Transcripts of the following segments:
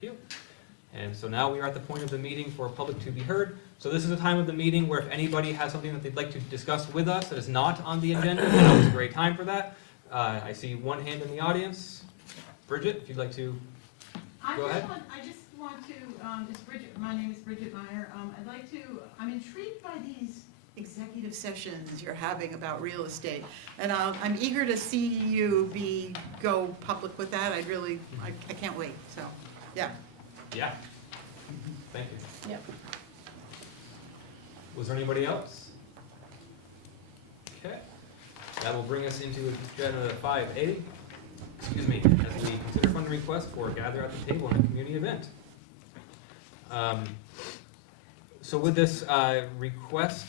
Thank you. And so now we are at the point of the meeting for public to be heard. So this is a time of the meeting where if anybody has something that they'd like to discuss with us that is not on the agenda, now is a great time for that. I see one hand in the audience. Bridget, if you'd like to go ahead. I just want to, it's Bridget, my name is Bridget Meyer. I'm intrigued by these executive sessions you're having about real estate. And I'm eager to see you go public with that. I can't wait, so, yeah. Yeah. Thank you. Yep. Was there anybody else? Okay. That will bring us into agenda 5A, excuse me, as we consider funding request for Gather at the Table in a community event. So with this request,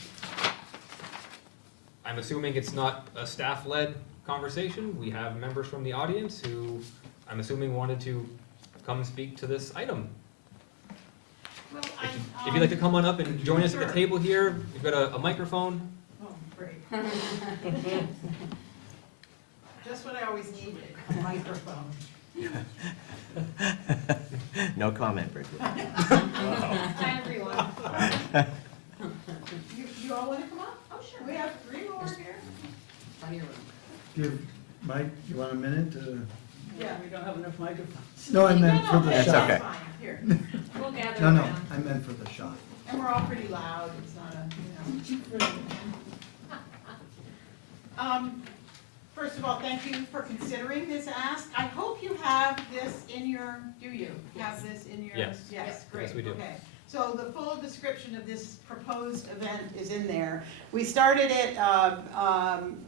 I'm assuming it's not a staff-led conversation. We have members from the audience who I'm assuming wanted to come speak to this item. Well, If you'd like to come on up and join us at Sure. the table here, we've got a microphone. Oh, great. Just what I always needed, a microphone. No comment, Bridget. Hi, everyone. You all want to come up? Oh, sure. We have 3 more here. Plenty of room. Give Mike, you want a minute? Yeah. We don't have enough microphones. No, I meant for the That's shot. okay. Fine, here. We'll gather No, no, around. I meant for the shot. And we're all pretty loud, it's not first of all, thank you for considering this ask. I hope you have this in your, do you have this in your? Yes. Yes, great, Yes, we do. okay. So the full description of this proposed event is in there. We started it,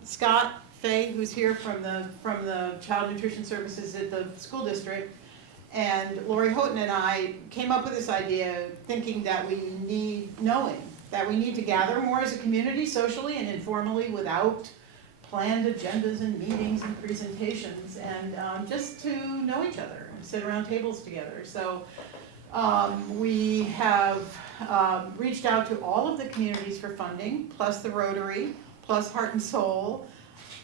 Scott Fay, who's here from the Child Nutrition Services at the school district, and Lori Houghton and I came up with this idea thinking that we need to gather more as a community socially and informally without planned agendas and meetings and presentations, and just to know each other and sit around tables together. So we have reached out to all of the communities for funding, plus the Rotary, plus Heart and Soul.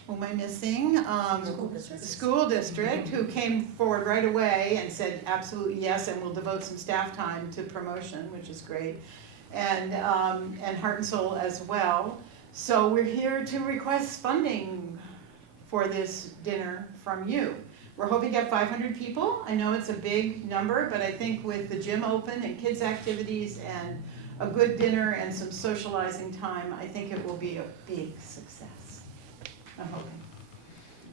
Who am I missing? The school district, who came forward right away and said absolutely yes, and will devote some staff time to promotion, which is great, and Heart and Soul as well. So we're here to request funding for this dinner from you. We're hoping to have 500 people. I know it's a big number, but I think with the gym open and kids' activities and a good dinner and some socializing time, I think it will be a big success. I'm hoping.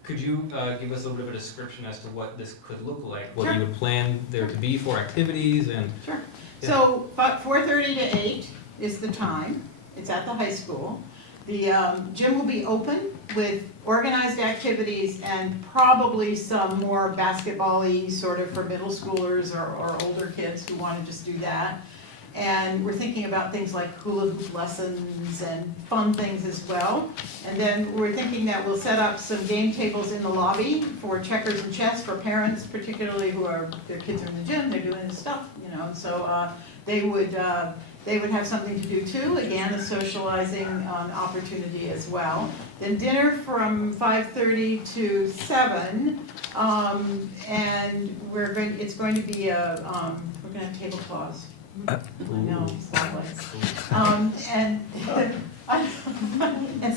Could you give us a little bit of a description as to what this could look like? What Sure. you would plan there to be for activities and? Sure. Yeah. So 4:30 to 8 is the time. It's at the high school. The gym will be open with organized activities and probably some more basketball-y sort of for middle schoolers or older kids who want to just do that. And we're thinking about things like hula hoop lessons and fun things as well. And then we're thinking that we'll set up some game tables in the lobby for checkers and chess for parents, particularly their kids are in the gym, they're doing this stuff, so they would have something to do too, again, a socializing opportunity as well. Then dinner from 5:30 to 7, and it's going to be we're going to have tablecloths. I know, it's lovely. And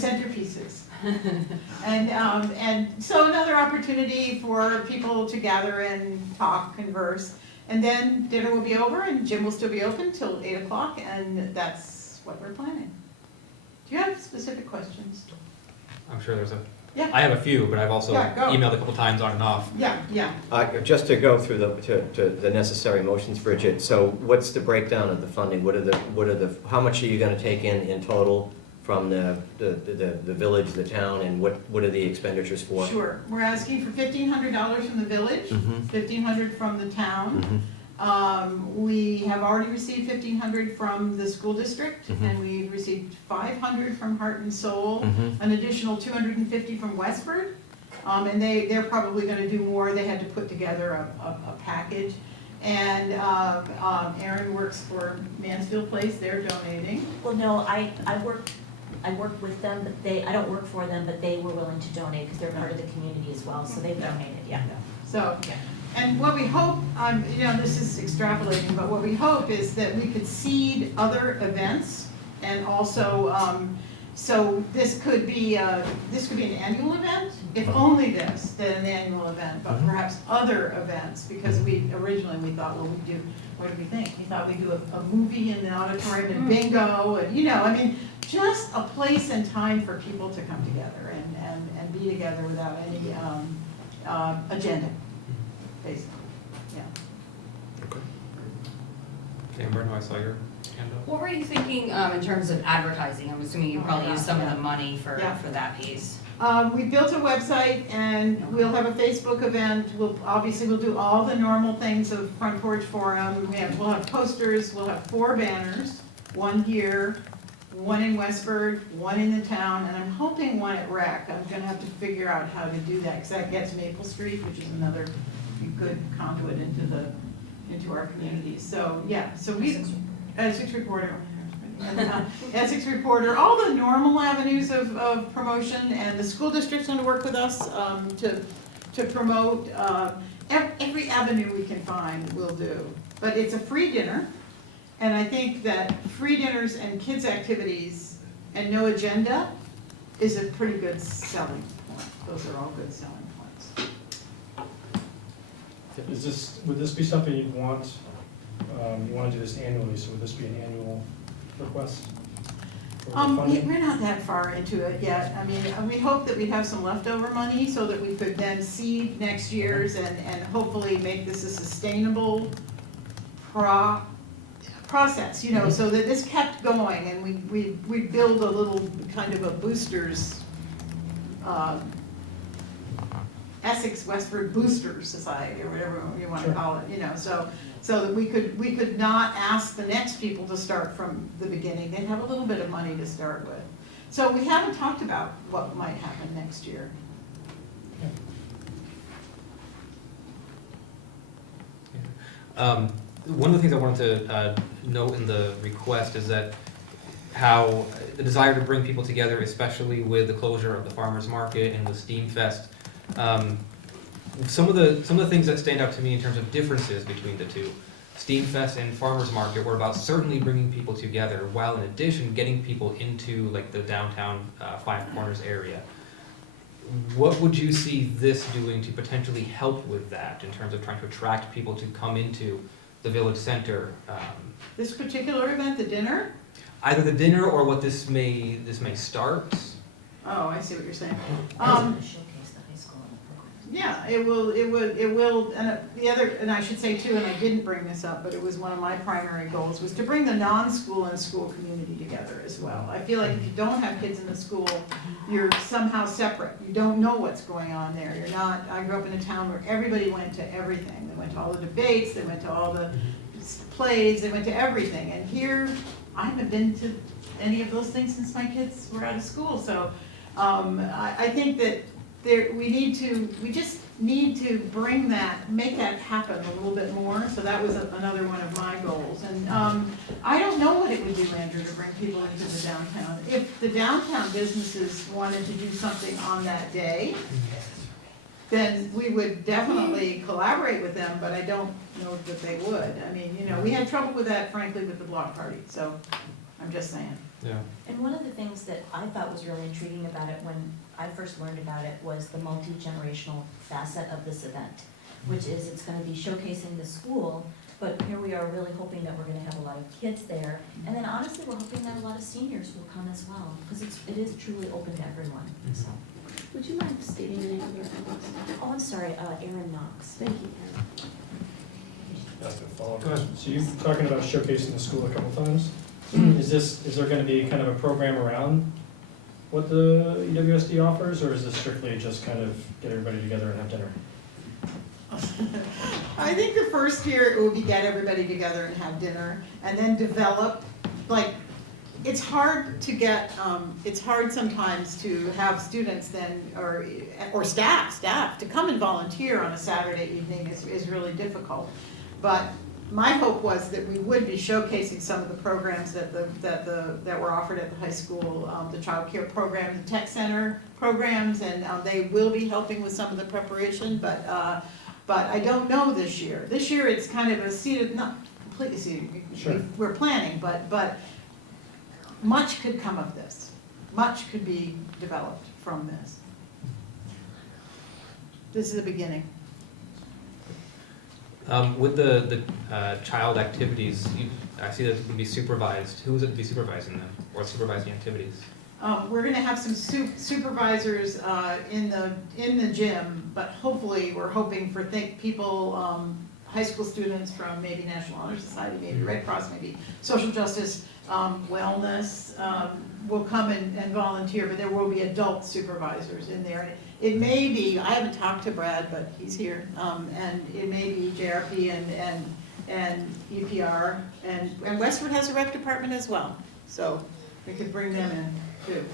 centerpieces. And so another opportunity for people to gather and talk, converse. And then dinner will be over and gym will still be open till 8 o'clock, and that's what we're planning. Do you have specific questions? I'm sure there's Yeah. I have a few, but I've also Yeah, go. emailed a couple times on and off. Yeah. Just to go through the necessary motions, Bridget, so what's the breakdown of the funding? How much are you gonna take in total from the village, the town, and what are the expenditures for? Sure. We're asking for $1,500 from the village, Mhm. 1,500 from the town. We have already received 1,500 from the school district, Mhm. and we've received 500 from Heart and Soul, Mhm. an additional 250 from Westford, and they're probably gonna do more. They had to put together a package. And Erin works for Mansfield Place, they're donating. Well, no, I work with them, but I don't work for them, but they were willing to donate because they're part of the community as well, so they've donated, yeah. So, And what we hope, this is extrapolating, but what we hope is that we could seed other events, and also, so this could be an annual event, if only this, then an annual event, but perhaps other events, because originally we thought, well, what did we think? We thought we'd do a movie in the auditorium and bingo, and just a place and time for people to come together and be together without any agenda, basically, yeah. Okay, Bruno, I saw your hand up. What were you thinking in terms of advertising? I'm assuming you probably use some of the money for Yeah. that piece. We built a website, and we'll have a Facebook event. We'll do all the normal things of Front Porch Forum. We'll have posters, we'll have 4 banners, 1 here, 1 in Westford, 1 in the town, and I'm hoping 1 at Rec. I'm gonna have to figure out how to do that, because that gets Maple Street, which is another good conduit into our community. So, yeah, Essex Reporter. And, Essex Reporter, all the normal avenues of promotion, and the school district's gonna work with us to promote, every avenue we can find, we'll do. But it's a free dinner, and I think that free dinners and kids' activities and no agenda is a pretty good selling point. Those are all good selling points. Would this be something you'd want, you want to do this annually, so would this be an annual request? for funding? We're not that far into it yet. We hope that we have some leftover money so that we could then seed next year's and hopefully make this a sustainable process, so that this kept going, and we build a little kind of a boosters, Essex Westford Boosters Society, or whatever you want to call it, so that we could not ask the next people to start from the beginning. They'd have a little bit of money to start with. So we haven't talked about what might happen next year. One of the things I wanted to note in the request is that how the desire to bring people together, especially with the closure of the farmers market and with Steam Fest, some of the things that stand out to me in terms of differences between the two, Steam Fest and farmers market, were about certainly bringing people together, while in addition getting people into like the downtown Five Corners area. What would you see this doing to potentially help with that in terms of trying to attract people to come into the village center? This particular event, the dinner? Either the dinner or what this may start. Oh, I see what you're saying. It's gonna showcase the high school and the programs. Yeah, it will, and I should say too, and I didn't bring this up, but it was one of my primary goals, was to bring the non-school and school community together as well. I feel like if you don't have kids in the school, you're somehow separate. You don't know what's going on there. I grew up in a town where everybody went to everything. They went to all the debates, they went to all the plays, they went to everything. And here, I haven't been to any of those things since my kids were out of school. So I think that we just need to make that happen a little bit more. So that was another one of my goals. And I don't know what it would do, Andrew, to bring people into the downtown. If the downtown businesses wanted to do something on that day, then we would definitely collaborate with them, but I don't know that they would. We had trouble with that, frankly, with the block party, so I'm just saying. Yeah. And one of the things that I thought was really intriguing about it when I first learned about it was the multi-generational facet of this event, which is it's gonna be showcasing the school, but here we are really hoping that we're gonna have a lot of kids there. And then honestly, we're hoping that a lot of seniors will come as well, because it is truly open to everyone, so. Would you mind stating the name of your office? Oh, I'm sorry, Erin Knox. Thank you, Erin. That's a follow-up Go ahead. question. So you're talking about showcasing the school a couple times. Is there gonna be kind of a program around what the EWSD offers, or is this strictly just kind of get everybody together and have dinner? I think the first year it would be get everybody together and have dinner, and then develop, it's hard to get, it's hard sometimes to have students then, or staff to come and volunteer on a Saturday evening is really difficult. But my hope was that we would be showcasing some of the programs that were offered at the high school, the child care program, the tech center programs, and they will be helping with some of the preparation, but But I don't know this year. This year, it's kind of a seated, not completely seated, Sure. we're planning, but much could come of this. Much could be developed from this. This is the beginning. With the child activities, I see that it's gonna be supervised. Who is it to be supervising them, or supervising activities? We're gonna have some supervisors in the gym, but hopefully, we're hoping for people, high school students from maybe National Honor Society, maybe Red Cross, maybe social justice, wellness, will come and volunteer, but there will be adult supervisors in there. It may be, I haven't talked to Brad, but he's here, and it may be JRP and EPR, and Westwood has a rec department as well, so we could bring them in too.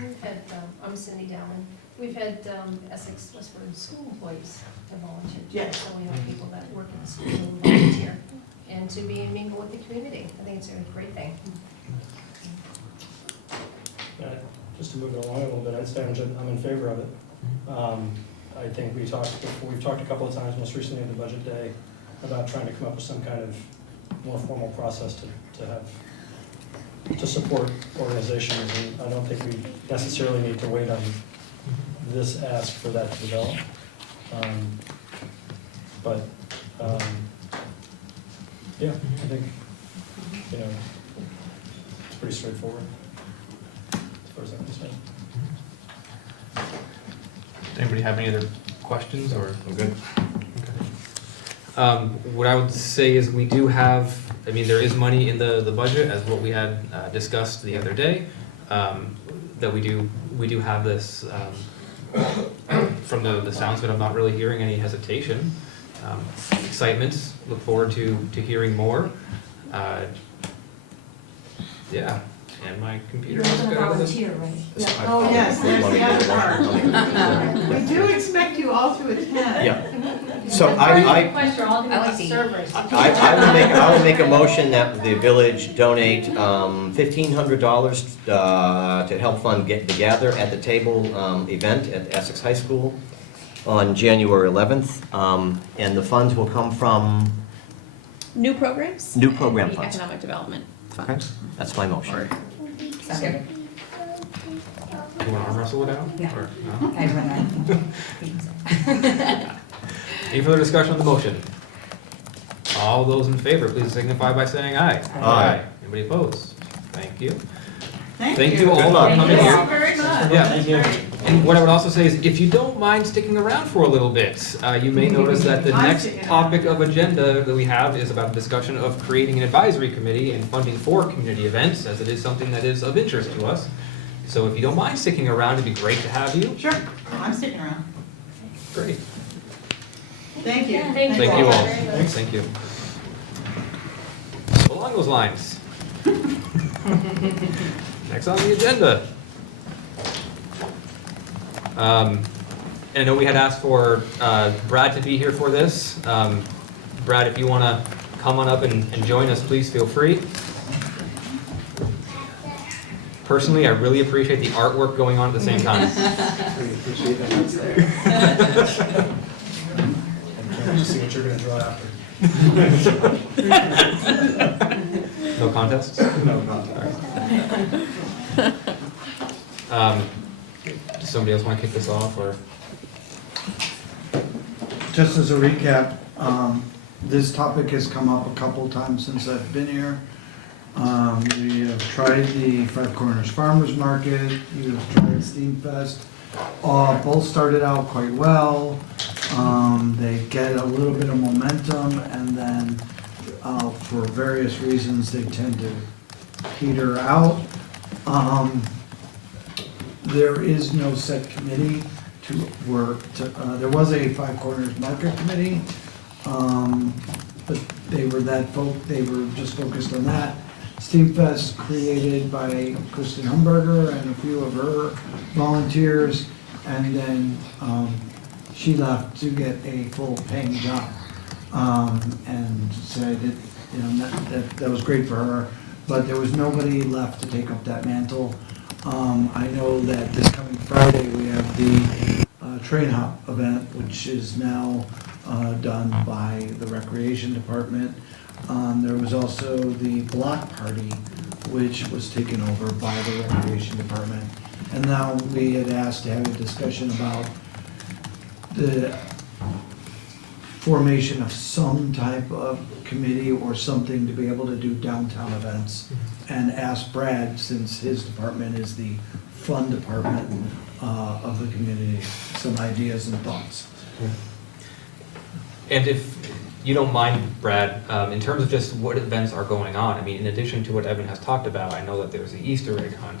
We've had, I'm Cindy Dowman, we've had Essex Westford school employees have volunteered. Yes. So we have people that work in the school and volunteer, and to be mingle with the community. I think it's a great thing. Just to move it along a little bit, I'd say I'm in favor of it. I think we've talked a couple of times, most recently at the budget day, about trying to come up with some kind of more formal process to support organizations, and I don't think we necessarily need to wait on this ask for that to develop. Yeah, I think, it's pretty straightforward as far as I'm concerned. Does anybody have any other questions, or? I'm good. What I would say is we do have, there is money in the budget, as what we had discussed the other day, that we do have this, from the sounds of it, I'm not really hearing any hesitation. Excitement, look forward to hearing more. Yeah, and my computer You're is gonna good. volunteer, right? Yeah. Oh, yes, there's the other part. We do expect you all to attend. Yeah. So I Request you're all to I like be the- servers. I will make a motion that the village donate $1,500 to help fund the Gather at the Table event at Essex High School on January 11th. And the funds will come from New programs? New program and the funds. Economic Development Okay, Fund. that's my motion. Second. Do you want to arm wrestle it out? No. Or no? I run that. Any further discussion on the motion? All those in favor, please signify by saying aye. Aye. Anybody opposed? Thank you. Thank Thank you. you all for Thank coming you here. all very much. Yeah. Thank you. And what I would also say is, if you don't mind sticking around for a little bit, you may notice that the I'm next sticking around. topic of agenda that we have is about discussion of creating an advisory committee and funding for community events, as it is something that is of interest to us. So if you don't mind sticking around, it'd be great to have you. Sure, I'm sticking around. Great. Thank you. Yeah, thank Thank you all. very much. Thank you. So along those lines, next on the agenda. And I know we had asked for Brad to be here for this. Brad, if you want to come on up and join us, please feel free. Personally, I really appreciate the artwork going on at the same time. I'm trying to see what you're gonna draw after. No contests? No, not that. Does somebody else want to kick this off, or? Just as a recap, this topic has come up a couple times since I've been here. We have tried the Five Corners Farmers Market, you have tried Steam Fest. Both started out quite well. They get a little bit of momentum, and then for various reasons, they tend to peter out. There is no set committee to work, there was a Five Corners Market Committee, but they were just focused on that. Steamfest created by Kristen Humberger and a few of her volunteers, and then she left to get a full paying job. And said that was great for her, but there was nobody left to take up that mantle. I know that this coming Friday, we have the Train Hop event, which is now done by the Recreation Department. There was also the block party, which was taken over by the Recreation Department. And now we had asked to have a discussion about the formation of some type of committee or something to be able to do downtown events. And asked Brad, since his department is the fun department of the community, some ideas and thoughts. And if you don't mind, Brad, in terms of just what events are going on, I mean, in addition to what Evan has talked about, I know that there's the Easter egg hunt,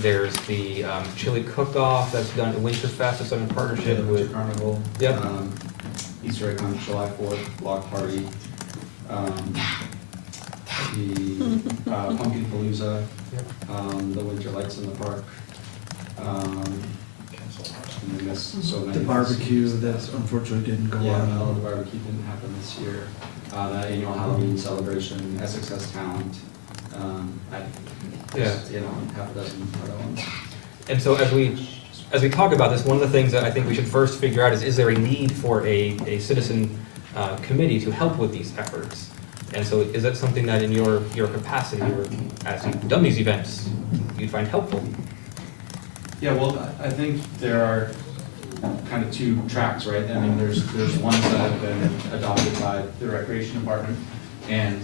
there's the chili cook-off that's done at Winterfest, that's done in partnership with. Winter Carnival. Yep. Easter egg hunt, July 4th, block party. The Pumpkin Palooza, the winter lights in the park. And then miss so many. The barbecue that unfortunately didn't go Yeah, on. no, the barbecue didn't happen this year. The annual Halloween celebration, Essex has talent. Just, you know, half a dozen other ones. And so as we talk about this, one of the things that I think we should first figure out is there a need for a citizen committee to help with these efforts? And so is that something that in your capacity, or as you've done these events, you'd find helpful? Yeah, well, I think there are kind of two tracks, right? I mean, there's ones that have been adopted by the Recreation Department, and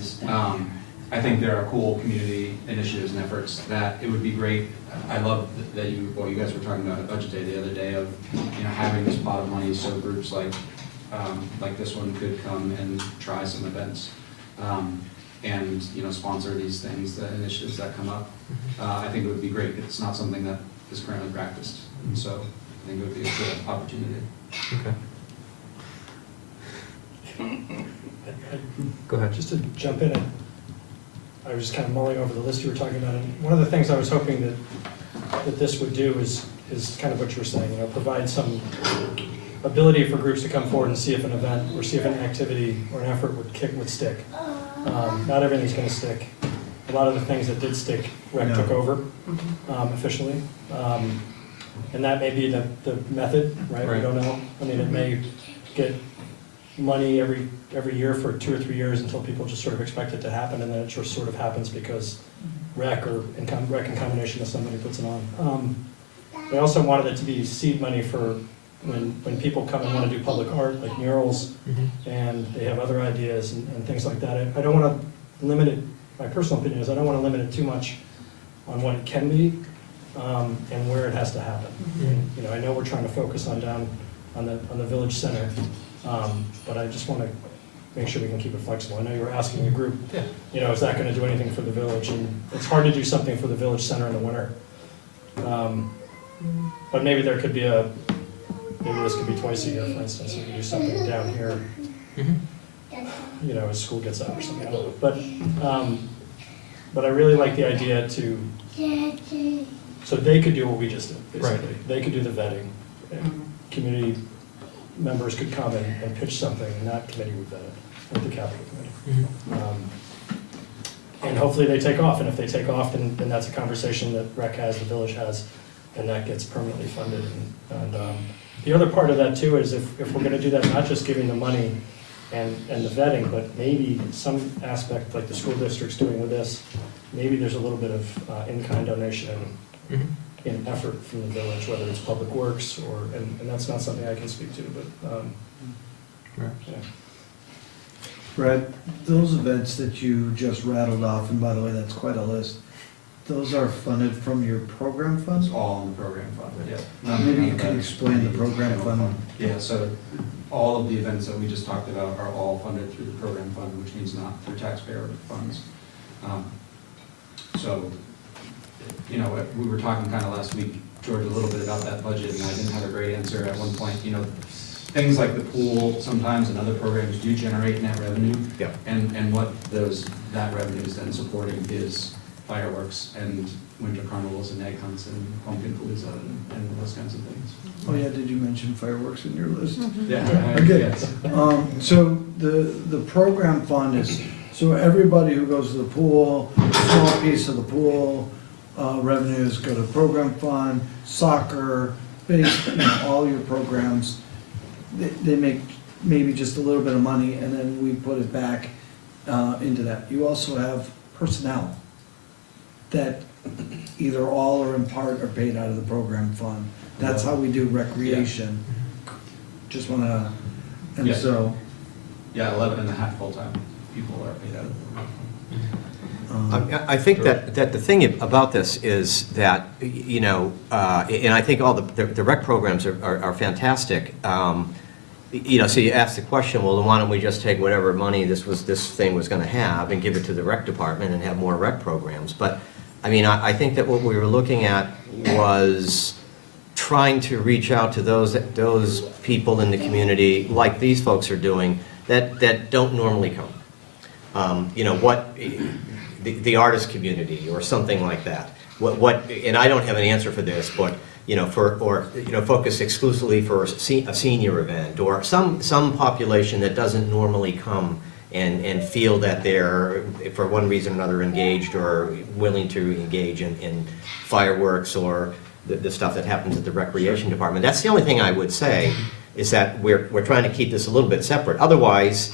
I think there are cool community initiatives and efforts that it would be great. I love that you guys were talking about at Budget Day the other day of, you know, having this pot of money so groups like this one could come and try some events. And, you know, sponsor these things, the initiatives that come up. I think it would be great. It's not something that is currently practiced, and so I think it would be a good opportunity. Okay. Go ahead. Just to jump in, I was just kind of mulling over the list you were talking about, and one of the things I was hoping that this would do is kind of what you were saying, you know, provide some ability for groups to come forward and see if an event or see if an activity or an effort would stick. Not everything's gonna stick. A lot of the things that did stick, Rec took over officially. And that may be the method, right? We don't know. I mean, it may get money every year for 2 or 3 years until people just sort of expect it to happen, and then it just sort of happens because Rec in combination with somebody puts it on. I also wanted it to be seed money for when people come and want to do public art, like murals, and they have other ideas and things like that. I don't want to limit it, my personal opinion is I don't want to limit it too much on what it can be and where it has to happen. And, you know, I know we're trying to focus on down on the village center, but I just want to make sure we can keep it flexible. I know you were asking the group, you know, is that going to do anything for the village? And it's hard to do something for the village center in the winter. But maybe there could be maybe this could be twice a year, for instance. We could do something down here, you know, as school gets out or something. I don't know. But I really like the idea so they could do what we just did, basically. Right. They could do the vetting. And community members could come and pitch something, and that committee would vet it, with the capital committee. And hopefully they take off, and if they take off, then that's a conversation that Rec has, the village has, and that gets permanently funded. And the other part of that too is if we're gonna do that, not just giving the money and the vetting, but maybe some aspect like the school district's doing with this, maybe there's a little bit of in-kind donation in effort from the village, whether it's public works and that's not something I can speak to, but yeah. Brad, those events that you just rattled off, and by the way, that's quite a list, those are funded from your program fund? It's all in the program fund, yeah. Maybe you can explain the program fund. Yeah, so all of the events that we just talked about are all funded through the program fund, which means not through taxpayer funds. So, you know, we were talking kind of last week, George, a little bit about that budget, and I didn't have a great answer at one point. You know, things like the pool sometimes and other programs do generate net revenue. Yeah. And what that revenue is then supporting is fireworks and winter carnivals and egg hunts and pumpkin palooza and those kinds of things. Oh yeah, did you mention fireworks in your list? Yeah. Okay. Yes. So the program fund is, so everybody who goes to the pool, small piece of the pool, revenues go to program fund, soccer, base, you know, all your programs, they make maybe just a little bit of money, and then we put it back into that. You also have personnel that either all or in part are paid out of the program fund. That's how we do recreation. Just wanna, and Yeah. so. Yeah, 11 and a half full-time people are paid out of I think that the thing about this is that, you know, and I think all the rec programs are fantastic. You know, so you ask the question, well, then why don't we just take whatever money this thing was gonna have and give it to the rec department and have more rec programs? But, I mean, I think that what we were looking at was trying to reach out to those people in the community, like these folks are doing, that don't normally come. You know, the artist community or something like that. And I don't have an answer for this, but, you know, focus exclusively for a senior event or some population that doesn't normally come and feel that they're, for one reason or another, engaged or willing to engage in fireworks or the stuff that happens at the recreation department. That's the only thing I would say, is that we're trying to keep this a little bit separate. Otherwise,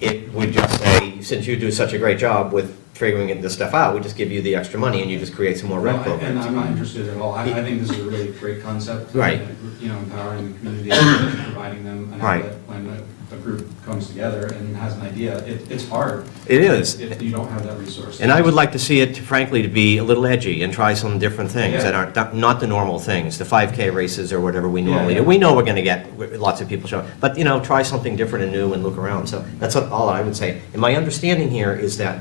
it would just say, since you do such a great job with figuring this stuff out, we just give you the extra money and you just create some more rec And programs. I'm not interested at all. I think this is a really great concept. Right. You know, empowering the community, and providing them an Right. outlet when a group comes together and has an idea. It's hard. It is. If you don't have that resource. And I would like to see it, frankly, to be a little edgy and try some different things that aren't not the normal things, the 5K races or whatever we normally do. Yeah. We know we're gonna get lots of people showing, but, you know, try something different and new and look around. So that's all I would say. And my understanding here is that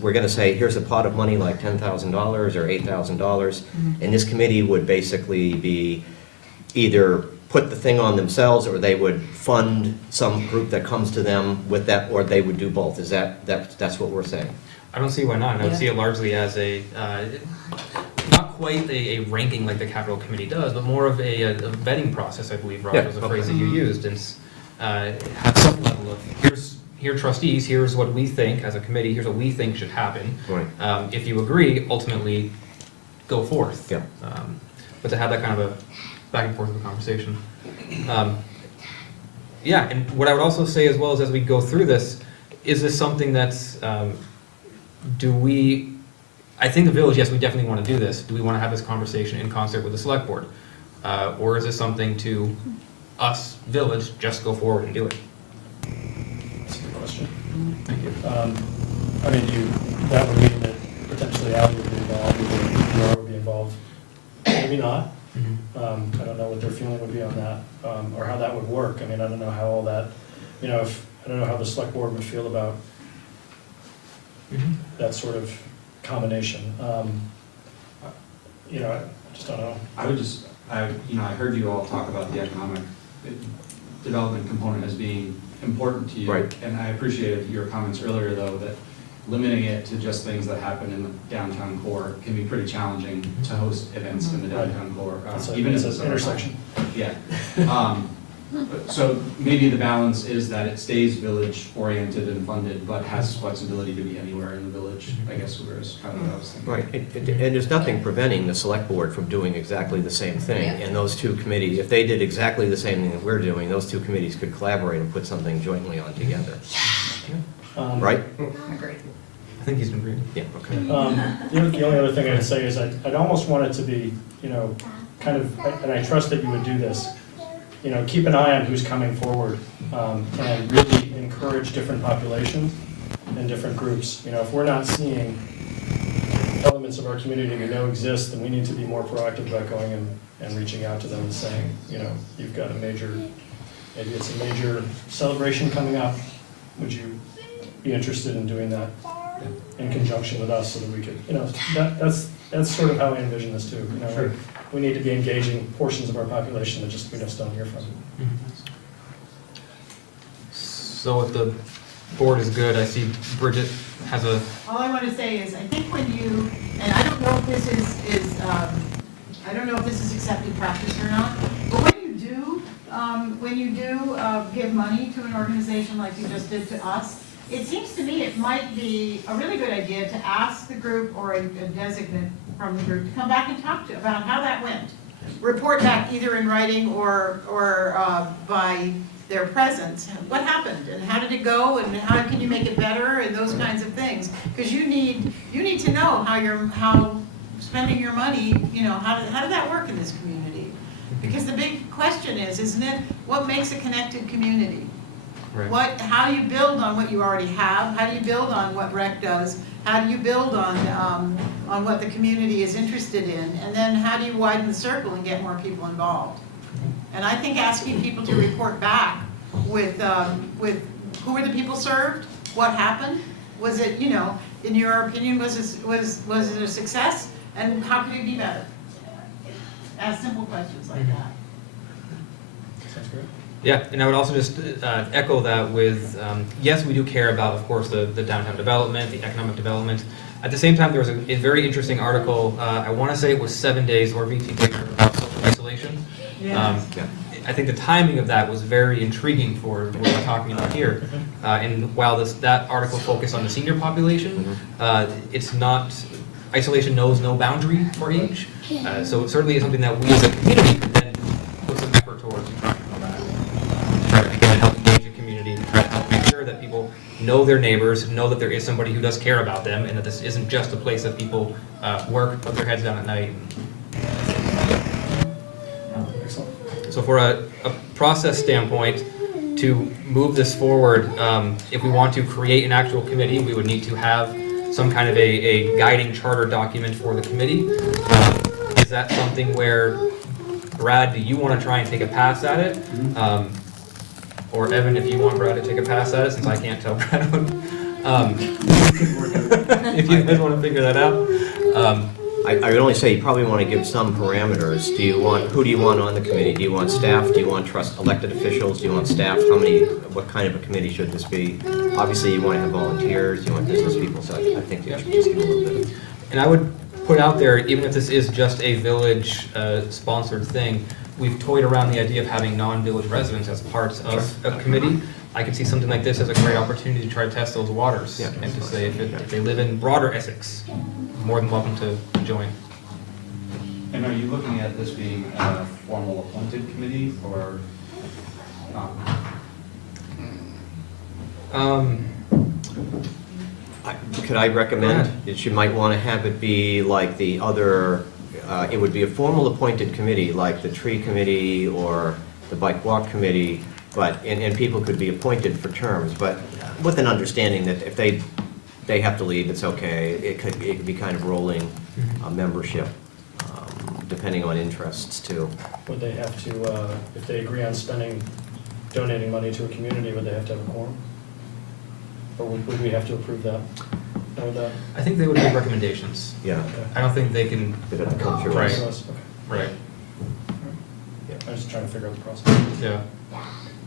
we're gonna say, here's a pot of money like $10,000 or $8,000, and this committee would basically be either put the thing on themselves, or they would fund some group that comes to them with that, or they would do both. That's what we're saying? I don't see why not, and I would Yeah. see it largely as not quite a ranking like the capital committee does, but more of a vetting process, I believe, Rob, Yeah, was the okay. phrase that you used, and have some level of, here trustees, here's what we think as a committee, here's what we think should happen. Right. If you agree, ultimately, go forth. Yeah. But to have that kind of a back and forth of a conversation. Yeah, and what I would also say as well is, as we go through this, is this something that's, I think the village, yes, we definitely want to do this. Do we want to have this conversation in concert with the select board? Or is this something to us, village, just go forward and do it? That's a good question. Thank you. I mean, that would mean that potentially Al would be involved, or would be involved, maybe not. I don't know what their feeling would be on that, or how that would work. I mean, I don't know how all that, you know, I don't know how the select board would feel about that sort of combination. You know, I just don't know. I heard you all talk about the economic development component as being important to you. Right. And I appreciated your comments earlier, though, that limiting it to just things that happen in the downtown core can be pretty challenging to host events in the downtown core, even if It's it's an intersection. Yeah. So maybe the balance is that it stays village-oriented and funded, but has flexibility to be anywhere in the village, I guess, was kind of what I was thinking. Right, and there's nothing preventing the select board from doing exactly the same thing. Yeah. And those two committees, if they did exactly the same thing that we're doing, those two committees could collaborate and put something jointly on together, right? Agreed. I think he's been agreeing. Yeah, okay. The only other thing I'd say is I'd almost want it to be, you know, kind of, and I trust that you would do this, you know, keep an eye on who's coming forward, and really encourage different populations and different groups. You know, if we're not seeing elements of our community we know exist, then we need to be more proactive about going and reaching out to them and saying, you know, you've got maybe it's a major celebration coming up, would you be interested in doing that in conjunction with us, so that we could, you know, that's sort of how I envision this too. You know, Sure. we need to be engaging portions of our population that we just don't hear from. So if the board is good, I see Bridget has a, All I want to say is, I think when you, and I don't know if this is I don't know if this is accepted practice or not, but when you do give money to an organization like you just did to us, it seems to me it might be a really good idea to ask the group or a designate from the group to come back and talk about how that went. Report back either in writing or by their presence. What happened, and how did it go, and how can you make it better, and those kinds of things. Because you need to know how spending your money, you know, how did that work in this community? Because the big question is, isn't it, what makes a connected community? Right. How do you build on what you already have? How do you build on what rec does? How do you build on what the community is interested in? And then how do you widen the circle and get more people involved? And I think asking people to report back with who were the people served, what happened, was it, you know, in your opinion, was it a success, and how could it be better? Ask simple questions like that. Sounds great. Yeah, and I would also just echo that with, yes, we do care about, of course, the downtown development, the economic development. At the same time, there was a very interesting article, I want to say it was 7 days, or VT paper about social isolation. I think the timing of that was very intriguing for what we're talking about here. And while that article focused on the senior population, it's not, isolation knows no boundary for age. So it certainly is something that we as a community could then put some effort towards try to again help engage the community, try to help make sure that people know their neighbors, know that there is somebody who does care about them, and that this isn't just a place that people work, put their heads down at night. Excellent. So for a process standpoint, to move this forward, if we want to create an actual committee, we would need to have some kind of a guiding charter document for the committee. Is that something where, Brad, do you want to try and take a pass at it? Or Evan, if you want Brad to take a pass at it, since I can't tell Brad. If you guys want to figure that out. I would only say you probably want to give some parameters. Who do you want on the committee? Do you want staff? Do you want elected officials? Do you want staff? What kind of a committee should this be? Obviously, you want to have volunteers, you want business people, so I think you should just give a little bit of. And I would put out there, even if this is just a village sponsored thing, we've toyed around the idea of having non-village residents as parts of a committee. I could see something like this as a great opportunity to try to test those waters, and to say if they live in broader Essex, more than welcome to join. And are you looking at this being a formal appointed committee or not? Could I recommend that you might want to have it be like the other, it would be a formal appointed committee, like the tree committee or the bike walk committee, and people could be appointed for terms, but with an understanding that if they have to leave, it's okay. It could be kind of rolling membership, depending on interests too. Would they have to, if they agree on donating money to a community, would they have to have a quorum? Or would we have to approve that? I think they would make recommendations. Yeah, I don't think they can. they'd have to come through Right. us. Right. I'm just trying to figure out the process. Yeah.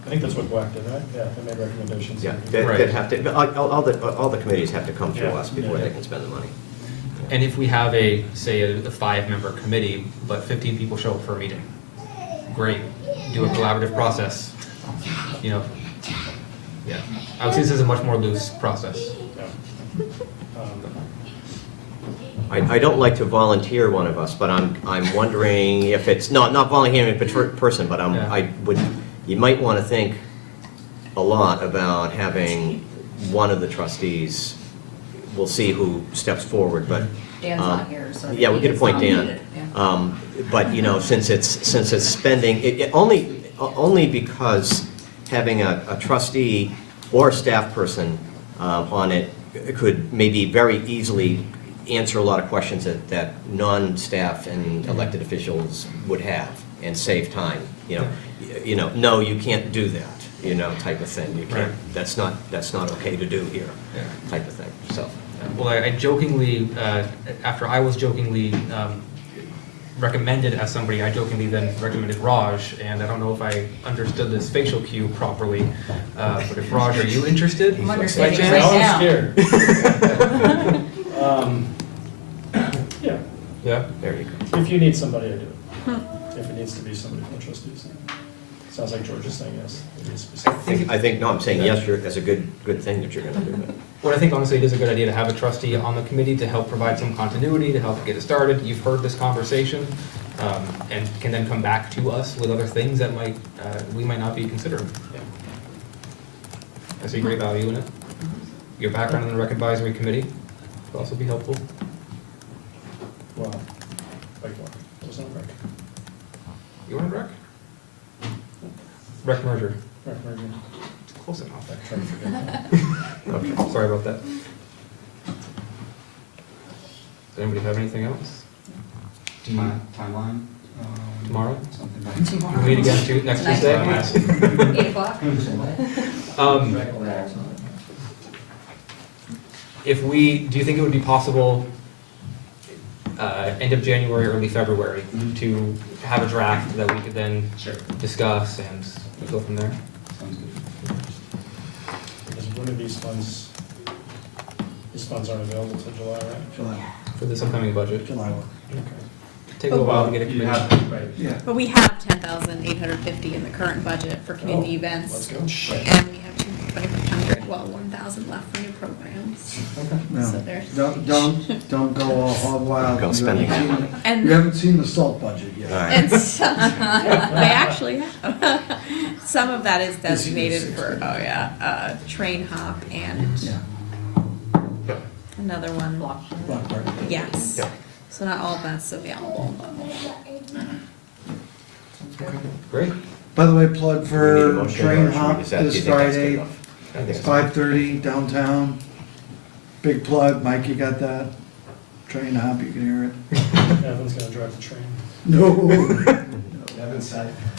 I think that's what WAC did, right? Yeah, they made recommendations. Yeah, Right. they'd have to, all the committees have to come through Yeah. us before Yeah. they can spend the money. And if we have say a 5-member committee, but 15 people show up for a meeting, great. Do a collaborative process. You know. Yeah. I would say this is a much more loose process. Yeah. I don't like to volunteer one of us, but I'm wondering if it's, not volunteering a person, but you might want to think a lot about having one of the trustees. We'll see who steps forward, but. Dan's not here, so. Yeah, we could it's appoint not Dan. needed, yeah. But, you know, since it's spending, only because having a trustee or a staff person on it could maybe very easily answer a lot of questions that non-staff and elected officials would have and save time, you know, no, you can't do that, type of thing. You can't, that's not okay to do here, type of thing, so. Well, I jokingly, after I was jokingly recommended as somebody, I jokingly then recommended Raj, and I don't know if I understood this facial cue properly, but if Raj, are you interested? I'm by understanding chance? right Now now. I'm scared. Yeah, Yeah, there you go. if you need somebody, I do it. If it needs to be somebody from the trustees. Sounds like George is saying yes. It needs to be somebody. I think, no, I'm saying yes, that's a good thing that you're gonna do it. Well, I think honestly it is a good idea to have a trustee on the committee to help provide some continuity, to help get it started. You've heard this conversation. and can then come back to us with other things that might, we might not be considering. I see great value in it. Your background in the rec advisory committee will also be helpful. Well, like what? It was not rec. You want a rec? Rec merger. Rec merger. It's close enough. I'm trying to forget that. Okay, sorry about that. Does anybody have anything else? Do you, Timeline? tomorrow? Something like. We'll meet again next Tuesday? 8 o'clock? Do you think it would be possible, end of January, early February, to have a draft that we could then Sure. discuss and go from there? Sounds good. Because when are these funds aren't available till July, right? July, For this upcoming budget? July one. Okay. Take a little while to get a You committee. have, right. Yeah. But we have 10,850 in the current budget for community Let's events. go. And we have 2,500, well, 1,000 left for new programs. No, So there's. don't go all hog wild. Go spending. You And, haven't seen the salt budget yet. All right. and some, they actually have. Some of that is designated for, train hop and Yeah, another one. block party. Yes. Yeah. So not all of that's available, but. Great. By the way, plug We need a for motion, train or should we hop just- do you this think that's good Friday, enough? I think it's- 5:30 downtown. Big plug, Mike, you got that? Train hop, you can hear it. Evan's gonna drive the train. No.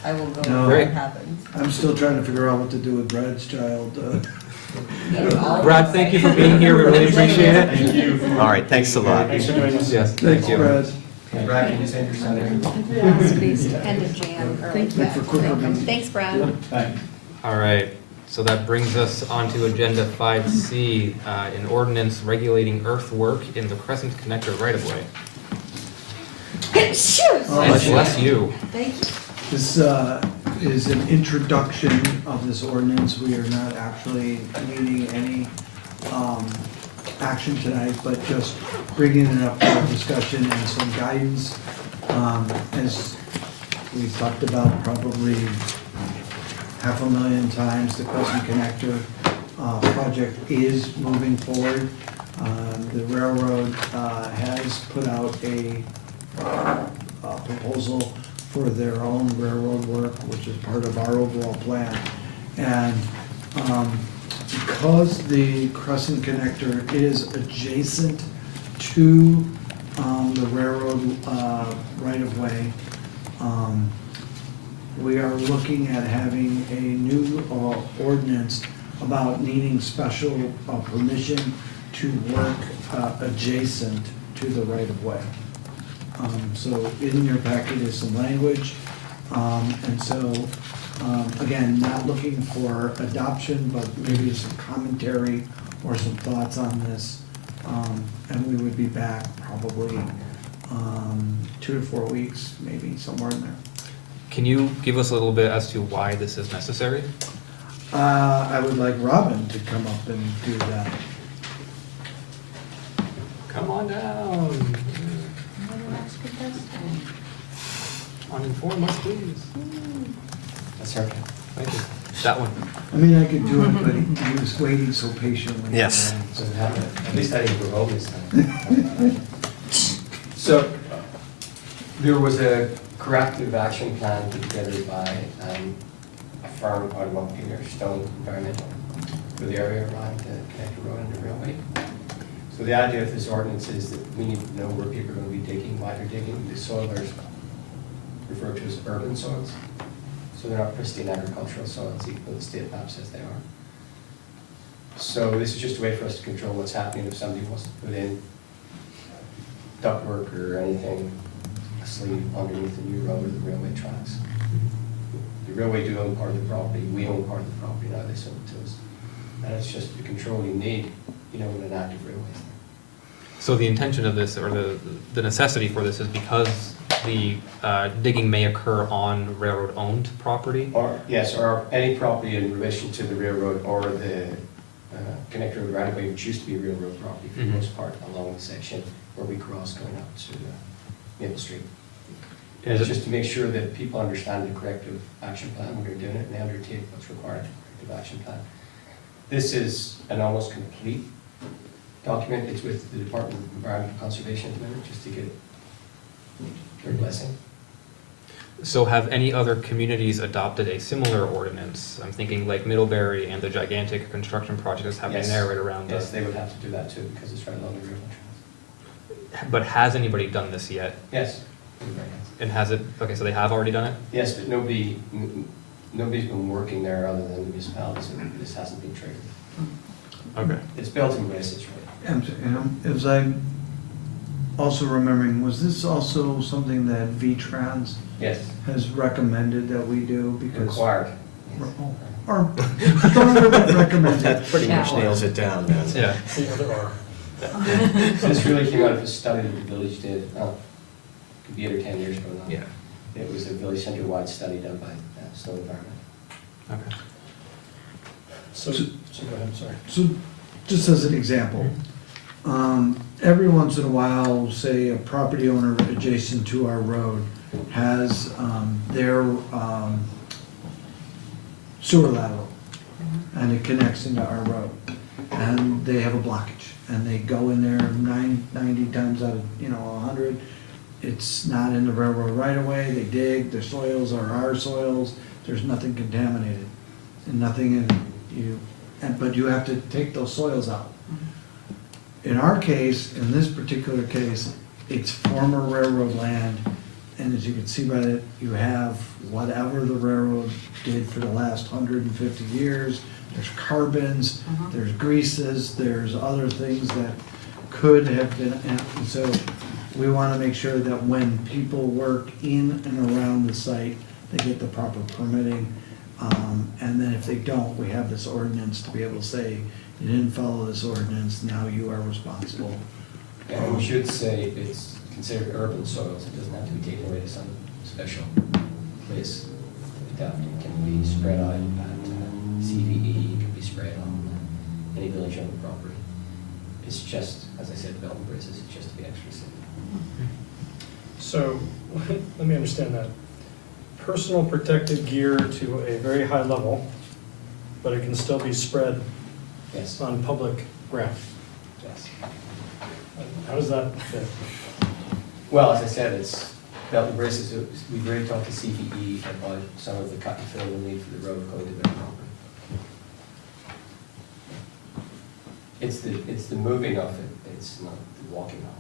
I will go No. if Great. that happens. I'm still trying to figure out what to do with Brad's child. Brad, thank you for being here. We really appreciate it. Thank you. All right, thanks a lot. Thanks for doing this. Yes, Thanks, thank you. Brad. Brad, can you send your son in? Yes, please, end of Jan, or like Look for quicker meetings. Thanks, Brad. Thanks. All right, so that brings us on to Agenda 5C, an ordinance regulating earthwork in the Crescent Connector right-of-way. Oh, Bless you. Thank you. This is an introduction of this ordinance. We are not actually needing any action tonight, but just bringing it up for discussion and some guidance. As we've talked about probably 500,000 times, the Crescent Connector project is moving forward. The railroad has put out a proposal for their own railroad work, which is part of our overall plan. And because the Crescent Connector is adjacent to the railroad right-of-way, we are looking at having a new ordinance about needing special permission to work adjacent to the right-of-way. So in your packet is some language, and so, again, not looking for adoption, but maybe some commentary or some thoughts on this. And we would be back probably 2 to 4 weeks, maybe somewhere in there. Can you give us a little bit as to why this is necessary? I would like Robin to come up and do that. Come on down. Uninformed us, please. That's okay. Thank you. That one. I mean, I could do it, but he was waiting so patiently. Yes. At least I didn't go home this time. So, there was a corrective action plan put together by a firm out of Montpelier, Stone Environmental, for the area around the connector road and the railway. So the idea of this ordinance is that we need to know where people are going to be digging, why they're digging. The soil are referred to as urban soils. So they're not pristine agricultural soils, even though the state map says they are. So this is just a way for us to control what's happening if somebody wants to put in ductwork or anything asleep underneath the new road or the railway tracks. The railway do own part of the property, we own part of the property, now they sold it to us. And it's just the control you need, you know, in an active railway. So the intention of this, or the necessity for this, is because the digging may occur on railroad-owned property? Or, yes, or any property in relation to the railroad or the connector road right away, which used to be railroad property for the Mhm. most part along the section where we cross going up to Maple Street. And it's just to make sure that people understand the corrective action plan when they're doing it and they undertake what's required for the corrective action plan. This is an almost complete document. It's with the Department of Environmental Conservation at the minute, just to get their blessing. So have any other communities adopted a similar ordinance? I'm thinking like Middlebury and the gigantic construction project that's happening Yes. there right around Yes, us. they would have to do that too, because it's right along the railroad tracks. But has anybody done this yet? Yes. And has it, okay, so they have already done it? Yes, but nobody's been working there other than the municipalities, and this hasn't been triggered. Okay. It's built in Essex, right? And, as I'm also remembering, was this also something that V-Trans Yes, has recommended that we do? Because required. Or, don't know about recommended. That pretty much nails it down, man. Yeah. The other R. This really came out of a study that the village did, could be 8 or 10 years ago now. Yeah. It was a village center-wide study done by Snow Environment. Okay. So go ahead, sorry. So, just as an example, every once in a while, say a property owner adjacent to our road has their sewer lateral, and it connects into our road, and they have a blockage, and they go in there 90 times out of 100. It's not in the railroad right away. They dig. Their soils are our soils. There's nothing contaminated, and nothing in you. But you have to take those soils out. In our case, in this particular case, it's former railroad land, and as you can see by it, you have whatever the railroad did for the last 150 years. There's carbons, there's greases, there's other things that could have been, and so we want to make sure that when people work in and around the site, they get the proper permitting. And then if they don't, we have this ordinance to be able to say, you didn't follow this ordinance, now you are responsible. And we should say it's considered urban soils. It doesn't have to be taken away to some special place. It can be spread out at CVE, it can be spread on any village owned property. It's just, as I said, belt and braces, it's just to be extra safe. So, let me understand that. Personal protective gear to a very high level, but it can still be spread Yes, on public ground. yes. How does that fit? Well, as I said, it's belt and braces. We've already talked to CVE about some of the cut and fill we'll need for the road going to their property. It's the moving of it, it's not the walking of it.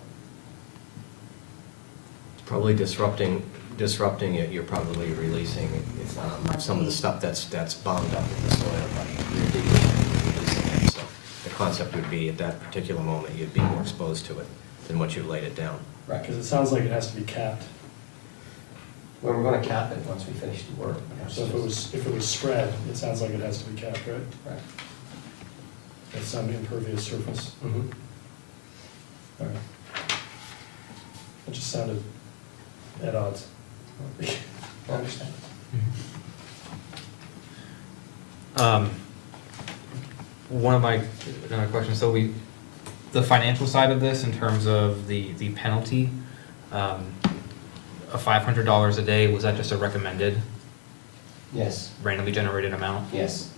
Probably disrupting it, you're probably releasing some of the stuff that's bound up in the soil by your digging and releasing it. So the concept would be at that particular moment, you'd be more exposed to it than what you laid it down. Right. Because it sounds like it has to be capped. Well, we're going to cap it once we finish the work. So if it was spread, it sounds like it has to be capped, right? Right. It's some impervious surface. Mm-hmm. All right. It just sounded at odds. I understand. One of my another questions, so the financial side of this in terms of the penalty, a $500 a day, was that just a recommended Yes, randomly generated amount? yes.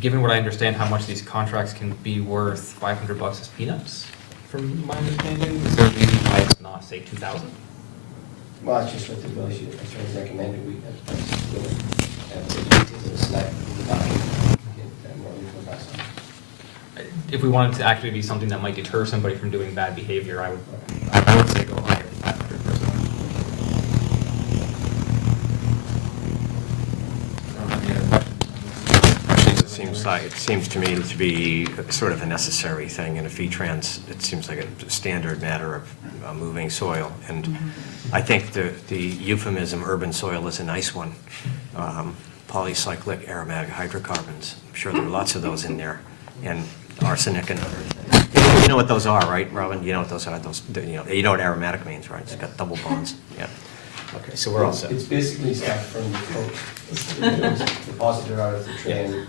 Given what I understand how much these contracts can be worth, $500 is peanuts, from my understanding. Is there a reason why it's not, say, 2,000? Well, that's just what the village attorney recommended. We have If we wanted to actually be something that might deter somebody from doing bad behavior, I would say go higher than 500 personally. It seems to me to be sort of a necessary thing, and if V-Trans, it seems like a standard matter of moving soil. And I think the euphemism urban soil is a nice one. Polycyclic aromatic hydrocarbons, I'm sure there are lots of those in there, and arsenic and other things. You know what those are, right, Robin? You know what those are? You know what aromatic means, right? It's got double bonds. Yeah. Okay, so we're all set. It's basically stuff from the coke. It was deposited out of the train,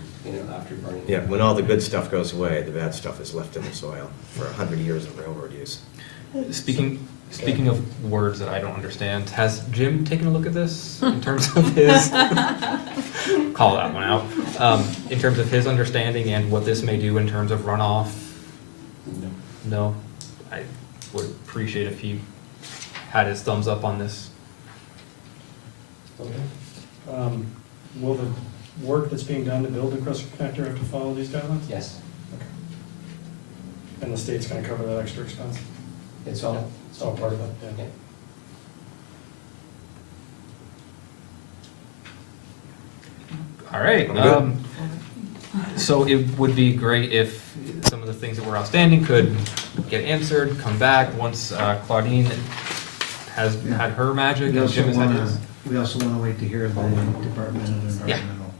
after burning. Yeah, when all the good stuff goes away, the bad stuff is left in the soil for 100 years of railroad use. Speaking, Speaking of words that I don't understand, has Jim taken a look at this in terms of his, call that one out, in terms of his understanding and what this may do in terms of runoff? No? I would appreciate if he had his thumbs up on this. Okay. Will the work that's being done to build the cross connector have to follow these guidelines? Yes, Okay. And the state's gonna cover that extra expense? it's all, It's all part of it, yeah. All right, I'm so it would be great if some of the things that were outstanding could get answered, come back once Claudine has Yeah. had her magic We and also Jim has had wanna, his. we also wanna wait to hear the Department of Environmental.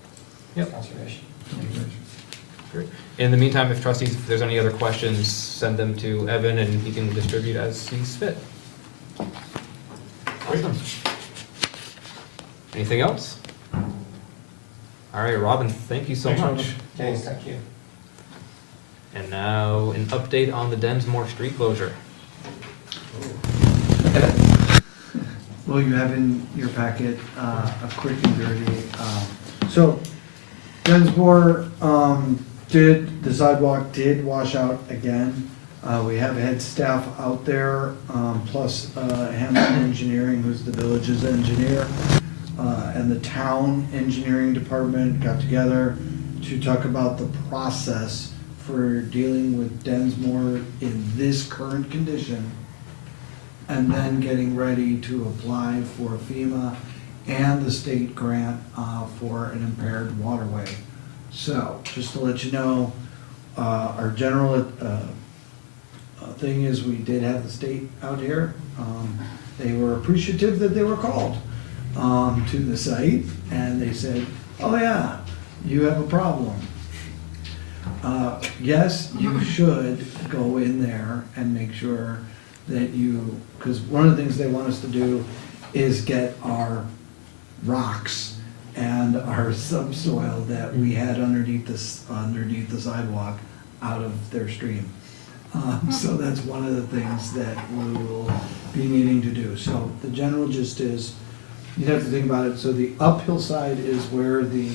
conservation. In the meantime, if trustees, if there's any other questions, send them to Evan and he can distribute as he's fit. Awesome. Anything else? All right, Robin, thank you so Thanks, much. Robin. James, thank you. And now an update on the Densmore street closure. Well, you have in your packet a quick and dirty. So Densmore, the sidewalk did wash out again. We have had staff out there, plus Hamilton Engineering, who's the village's engineer, and the town engineering department got together to talk about the process for dealing with Densmore in this current condition, and then getting ready to apply for FEMA and the state grant for an impaired waterway. So, just to let you know, our general thing is we did have the state out here. They were appreciative that they were called to the site, and they said, oh yeah, you have a problem. Yes, you should go in there and make sure that you, because one of the things they want us to do is get our rocks and our subsoil that we had underneath the sidewalk out of their stream. So that's one of the things that we will be needing to do. So the general gist is, you have to think about it, so the uphill side is where the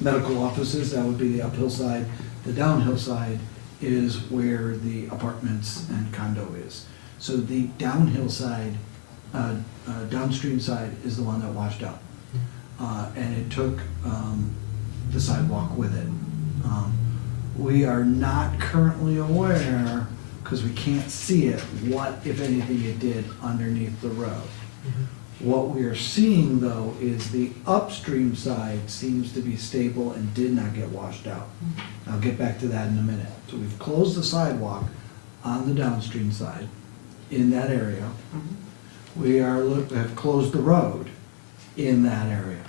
medical office is, that would be the uphill side. The downhill side is where the apartments and condo is. So the downhill side, downstream side is the one that washed out. And it took the sidewalk with it. We are not currently aware, because we can't see it, what, if anything, it did underneath the road. What we are seeing, though, is the upstream side seems to be stable and did not get washed out. I'll get back to that in a minute. So we've closed the sidewalk on the downstream side in that area. We have closed the road in that area.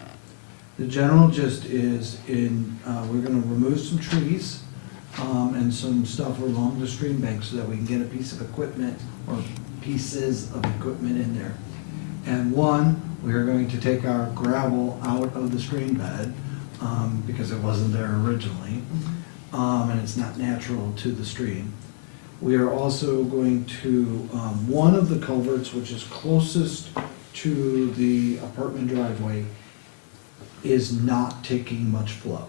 The general gist is we're gonna remove some trees and some stuff along the stream bank so that we can get a piece of equipment or pieces of equipment in there. And one, we are going to take our gravel out of the stream bed because it wasn't there originally, and it's not natural to the stream. We are also going to, one of the culverts, which is closest to the apartment driveway, is not taking much flow.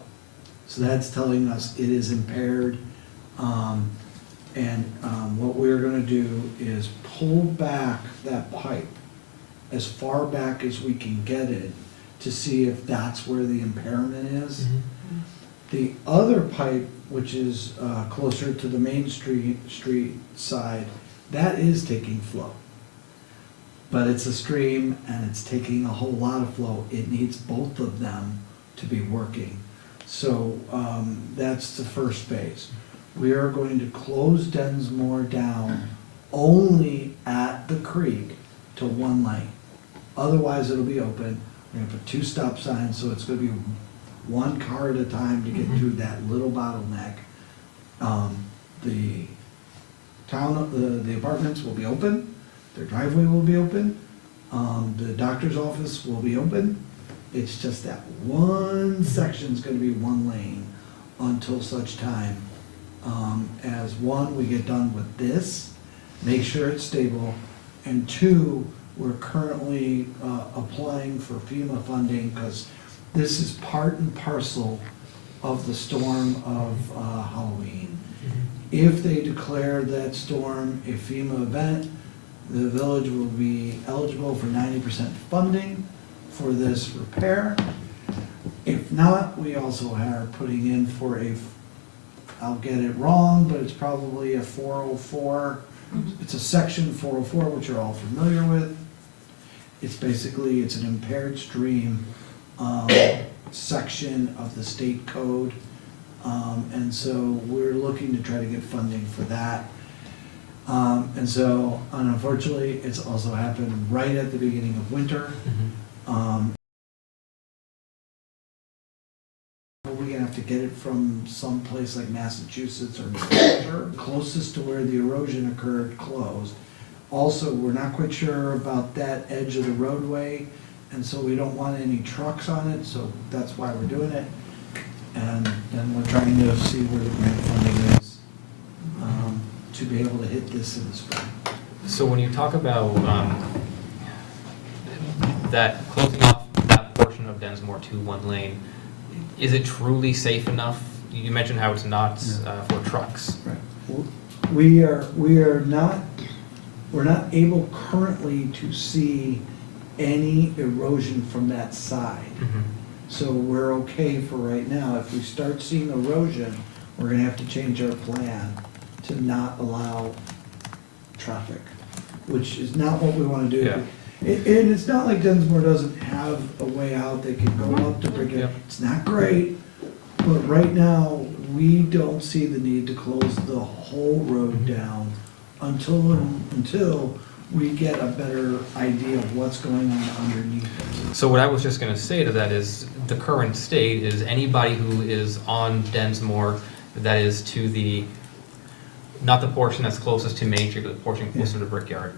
So that's telling us it is impaired. What we're gonna do is pull back that pipe as far back as we can get it to see if that's where the impairment is. The other pipe, which is closer to the main street side, that is taking flow. But it's a stream and it's taking a whole lot of flow. It needs both of them to be working. So that's the first phase. We are going to close Densmore down only at the creek to one lane. Otherwise, it'll be open. We're gonna put 2 stop signs, so it's gonna be 1 car at a time to get through that little bottleneck. The the apartments will be open, their driveway will be open, the doctor's office will be open. It's just that one section's gonna be 1 lane until such time as one, we get done with this, make sure it's stable. And two, we're currently applying for FEMA funding, because this is part and parcel of the storm of Halloween. If they declare that storm a FEMA event, the village will be eligible for 90% funding for this repair. If not, we also are putting in for I'll get it wrong, but it's probably a 404. It's a section 404, which you're all familiar with. It's basically, it's an impaired stream section of the state code. And so we're looking to try to get funding for that. And so unfortunately, it's also happened right at the beginning of winter. We're gonna have to get it from some place like Massachusetts or New Hampshire, closest to where the erosion occurred, closed. Also, we're not quite sure about that edge of the roadway, and so we don't want any trucks on it, so that's why we're doing it. And then we're trying to see where the grant funding is, to be able to hit this in the spring. So when you talk about that closing off that portion of Densmore to one lane, is it truly safe enough? You mentioned how it's not for trucks. Right. We're not able currently to see any erosion from that side. So we're okay for right now. If we start seeing erosion, we're gonna have to change our plan to not allow traffic, which is not what we wanna do. Yeah. And it's not like Densmore doesn't have a way out. They can go up to Brickell. Yep. It's not great, but right now, we don't see the need to close the whole road down until we get a better idea of what's going on underneath it. So what I was just gonna say to that is, the current state is anybody who is on Densmore that is to the, not the portion that's closest to Main Street, but the portion closer to Brickyard,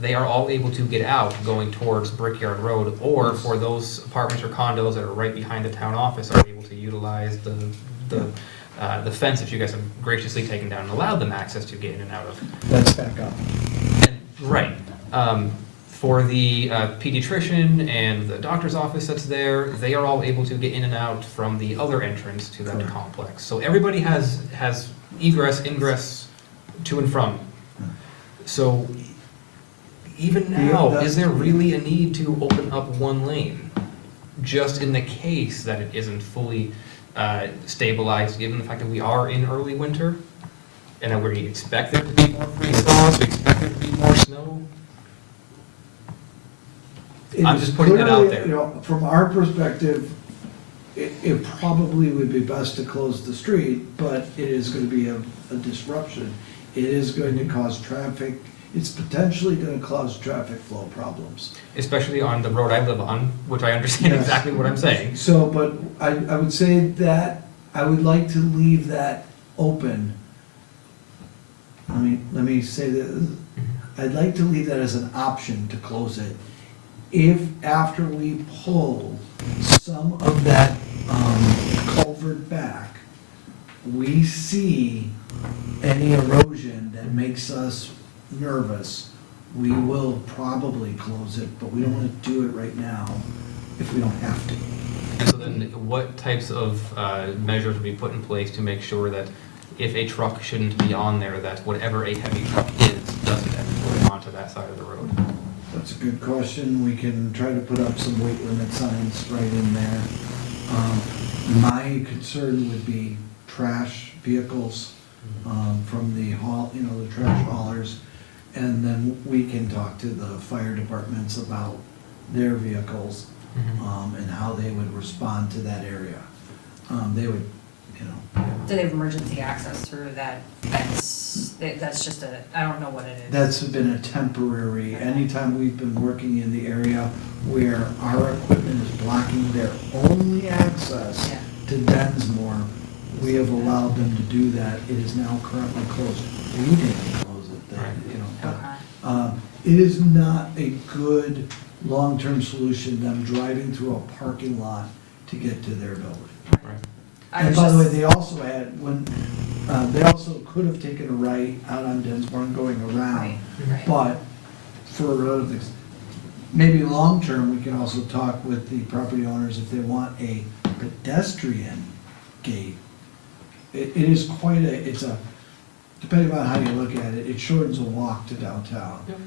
they are all able to get out going towards Brickyard Road, or for those apartments or condos that are right behind the town office are able to utilize the fence that you guys have graciously taken down and allowed them access to get in and out of. Let's back up. Right. For the pediatrician and the doctor's office that's there, they are all able to get in and out from the other entrance to that Correct. complex. So everybody has egress, ingress to and from. So even now, is there really a need to open up one lane? Just in the case that it isn't fully stabilized, given the fact that we are in early winter? And that we expect there to be more freeze thaws, we expect there to be more snow? I'm just putting it out Clearly, there. you know, from our perspective, it probably would be best to close the street, but it is gonna be a disruption. It is going to cause traffic, it's potentially gonna cause traffic flow problems. Especially on the road I live on, which I understand Yes. exactly what I'm saying. So, but I would say that, I would like to leave that open. Let me say that, I'd like to leave that as an option to close it. If after we pull some of that culvert back, we see any erosion that makes us nervous, we will probably close it, but we don't wanna do it right now if we don't have to. And so then what types of measures would be put in place to make sure that if a truck shouldn't be on there, that whatever a heavy truck is, doesn't ever go onto that side of the road? That's a good question. We can try to put up some weight limit signs right in there. My concern would be trash vehicles from the the trash haulers. And then we can talk to the fire departments about their vehicles and how they would respond to that area. They would, Do they have emergency access through that fence? That's just I don't know what it is. that's been a temporary, anytime we've been working in the area where our equipment is blocking their only access Yeah. to Densmore, we have allowed them to do that. It is now currently closed. We didn't close it then, but, Okay. it is not a good long-term solution, them driving through a parking lot to get to their building. Right. I And was by the way, just- they also had, they also could have taken a right out on Densmore going around. Right, right. But for other things, maybe long-term, we can also talk with the property owners if they want a pedestrian gate. It is quite it's depending on how you look at it, it shortens a walk to downtown, Yep.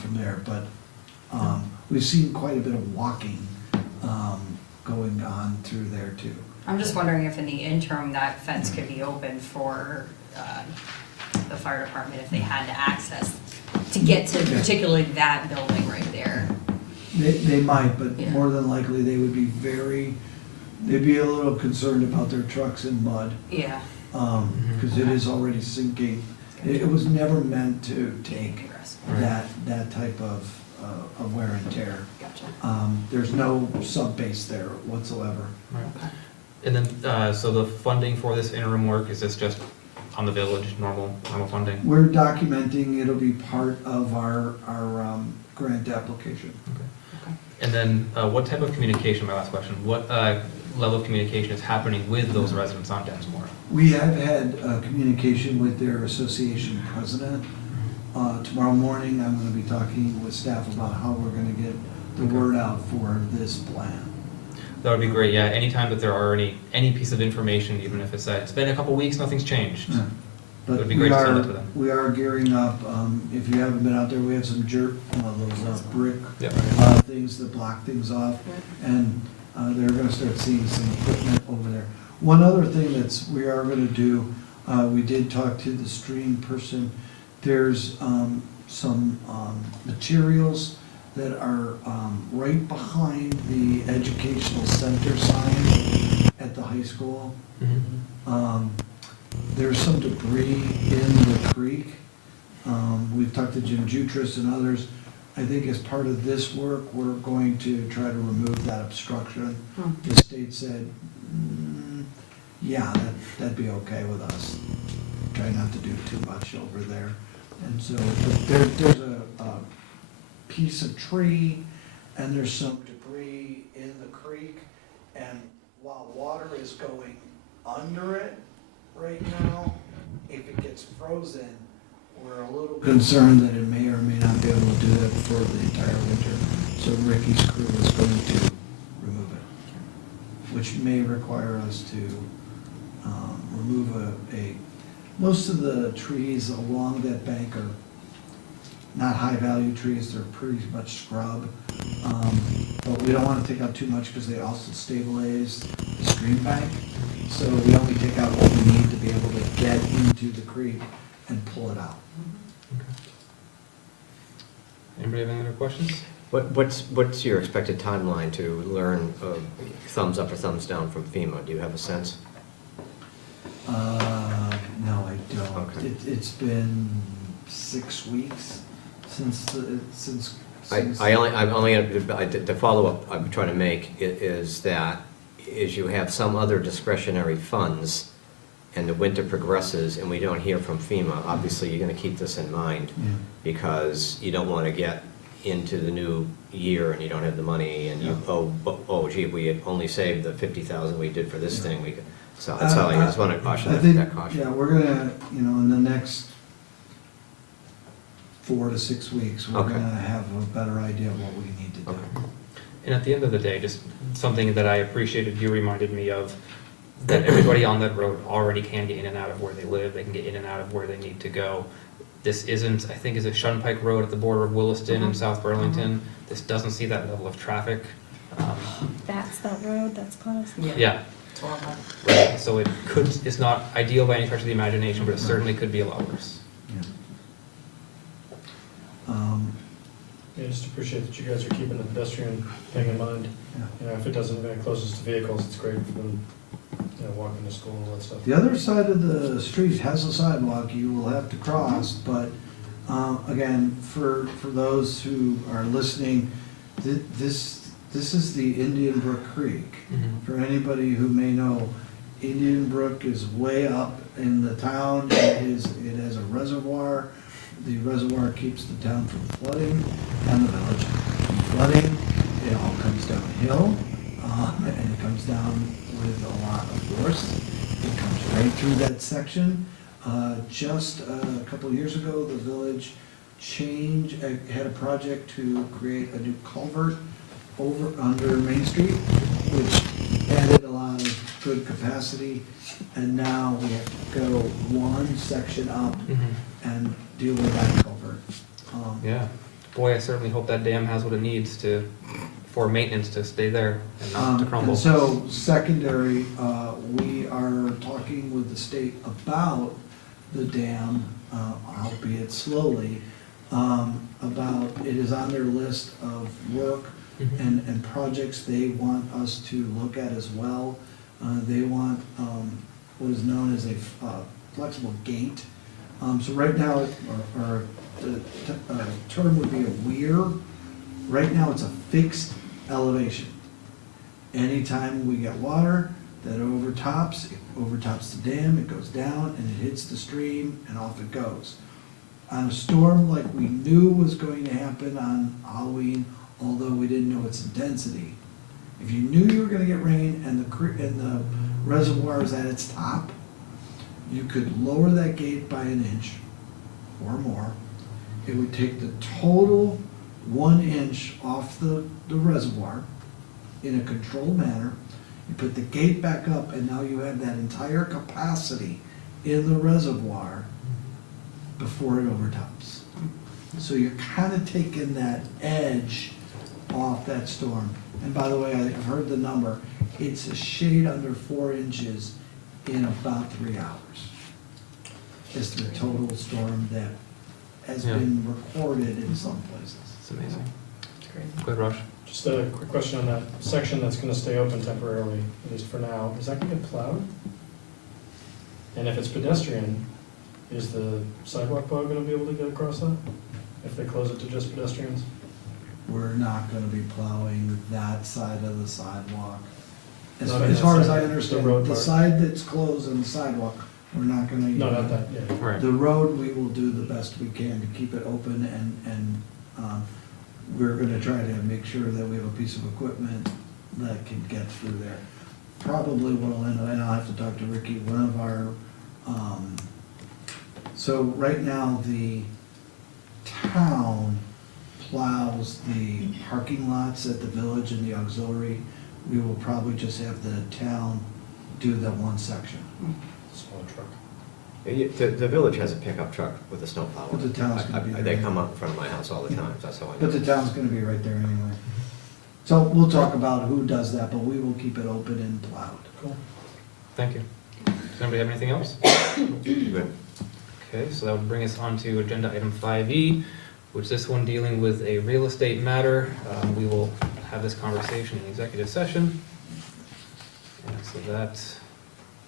from there, but, we've seen quite a bit of walking, going on through there too. I'm just wondering if in the interim, that fence could be open for the fire department if they had to access, to get to particularly that building right there. They might, but Yeah. more than likely, they would be they'd be a little concerned about their trucks in mud, Yeah. because it is already sinking. It was never meant to take Progress. Right. that type of wear and tear. Gotcha. There's no sub-base there whatsoever. Right. And then, so the funding for this interim work, is this just on the village, normal funding? We're documenting, it'll be part of our grant application. And then, what type of communication, my last question, what level of communication is happening with those residents on Densmore? We have had communication with their association president. Tomorrow morning, I'm gonna be talking with staff about how we're gonna get the word out for this plan. That would be great, yeah, anytime that there are any piece of information, even if it's been a couple weeks, nothing's changed. Yeah. It But would be great to send it to them. we are gearing up, if you haven't been out there, we have some those brick Yep. things that block things off, and they're gonna start seeing some equipment over there. One other thing we are gonna do, we did talk to the stream person, there's some materials that are right behind the educational center sign at the high school. There's some debris in the creek. We've talked to Jim Jutras and others. I think as part of this work, we're going to try to remove that obstruction. The state said, yeah, that'd be okay with us. Try not to do too much over there. And so, but there's a piece of tree and there's some debris in the creek. And while water is going under it right now, if it gets frozen, we're a little concerned that it may or may not be able to do that for the entire winter. So Ricky's crew is going to remove it, which may require us to remove most of the trees along that bank are not high-value trees, they're pretty much scrub. But we don't want to take out too much because they also stabilize the stream bank. So we only take out what we need to be able to get into the creek and pull it out. Anybody have any other questions? What's your expected timeline to learn thumbs up or thumbs down from FEMA? Do you have a sense? No, I don't. Okay. It's been 6 weeks since. The follow-up I'm trying to make is that you have some other discretionary funds and the winter progresses and we don't hear from FEMA, obviously you're gonna keep this in mind Yeah. because you don't wanna get into the new year and you don't have the money and you, oh gee, we had only saved the 50,000 we did for this thing, so that's all, I just wanna caution I think, that caution. yeah, we're gonna, in the next 4 to 6 weeks, we're Okay. gonna have a better idea of what we need to do. Okay. And at the end of the day, just something that I appreciated you reminded me of, that everybody on that road already can get in and out of where they live, they can get in and out of where they need to go. This isn't, I think, is it Shunpike Road at the border of Williston and South Burlington? This doesn't see that level of traffic. That's that road that's closed? Yeah, It's horrible. right, so it's not ideal by any stretch of the imagination, but it certainly could be a lot worse. Yeah, just appreciate that you guys are keeping the pedestrian thing in mind. Yeah. If it doesn't event closest to vehicles, it's great for them, walking to school and all that stuff. The other side of the street has a sidewalk you will have to cross, but, again, for those who are listening, this is the Indian Brook Creek. For anybody who may know, Indian Brook is way up in the town, it has a reservoir. The reservoir keeps the town from flooding and the village from flooding. It all comes downhill, and it comes down with a lot of force. It comes right through that section. Just a couple of years ago, the village had a project to create a new culvert over under Main Street, which added a lot of good capacity. And now we have to go one section up and deal with that culvert. Yeah, boy, I certainly hope that dam has what it needs for maintenance to stay there and not to crumble. And so secondary, we are talking with the state about the dam, albeit slowly, about, it is on their list of work and projects they want us to look at as well. They want what is known as a flexible gate. So right now, the term would be a weir. Right now, it's a fixed elevation. Anytime we get water that overtops the dam, it goes down and it hits the stream and off it goes. On a storm like we knew was going to happen on Halloween, although we didn't know its intensity, if you knew you were gonna get rain and the reservoir is at its top, you could lower that gate by an inch or more. It would take the total 1 inch off the reservoir in a controlled manner. You put the gate back up and now you have that entire capacity in the reservoir before it overtops. So you're kind of taking that edge off that storm. And by the way, I've heard the number, it's a shade under 4 inches in about 3 hours. It's the total storm that has been recorded in some places. It's amazing. It's great. Good, Rush. Just a quick question on that section that's gonna stay open temporarily, at least for now, is that gonna get plowed? And if it's pedestrian, is the sidewalk plow gonna be able to get across that? If they close it to just pedestrians? We're not gonna be plowing that side of the sidewalk. As Not on as that far as side, I the understand, road the part. side that's closed on the sidewalk, we're not gonna. No, not that, yeah. Right. The road, we will do the best we can to keep it open and we're gonna try to make sure that we have a piece of equipment that can get through there. Probably what'll end up, and I'll have to talk to Ricky, one of our, so right now, the town plows the parking lots at the village and the auxiliary. We will probably just have the town do that one section. Small truck. The village has a pickup truck with a snowplow. But the town's gonna be there. They come up in front of my house all the time, that's how I know. But the town's gonna be right there anyway. So we'll talk about who does that, but we will keep it open and plowed. Cool. Thank you. Does anybody have anything else? Good. Okay, so that would bring us on to agenda item 5E, which this one dealing with a real estate matter. We will have this conversation in executive session. And so that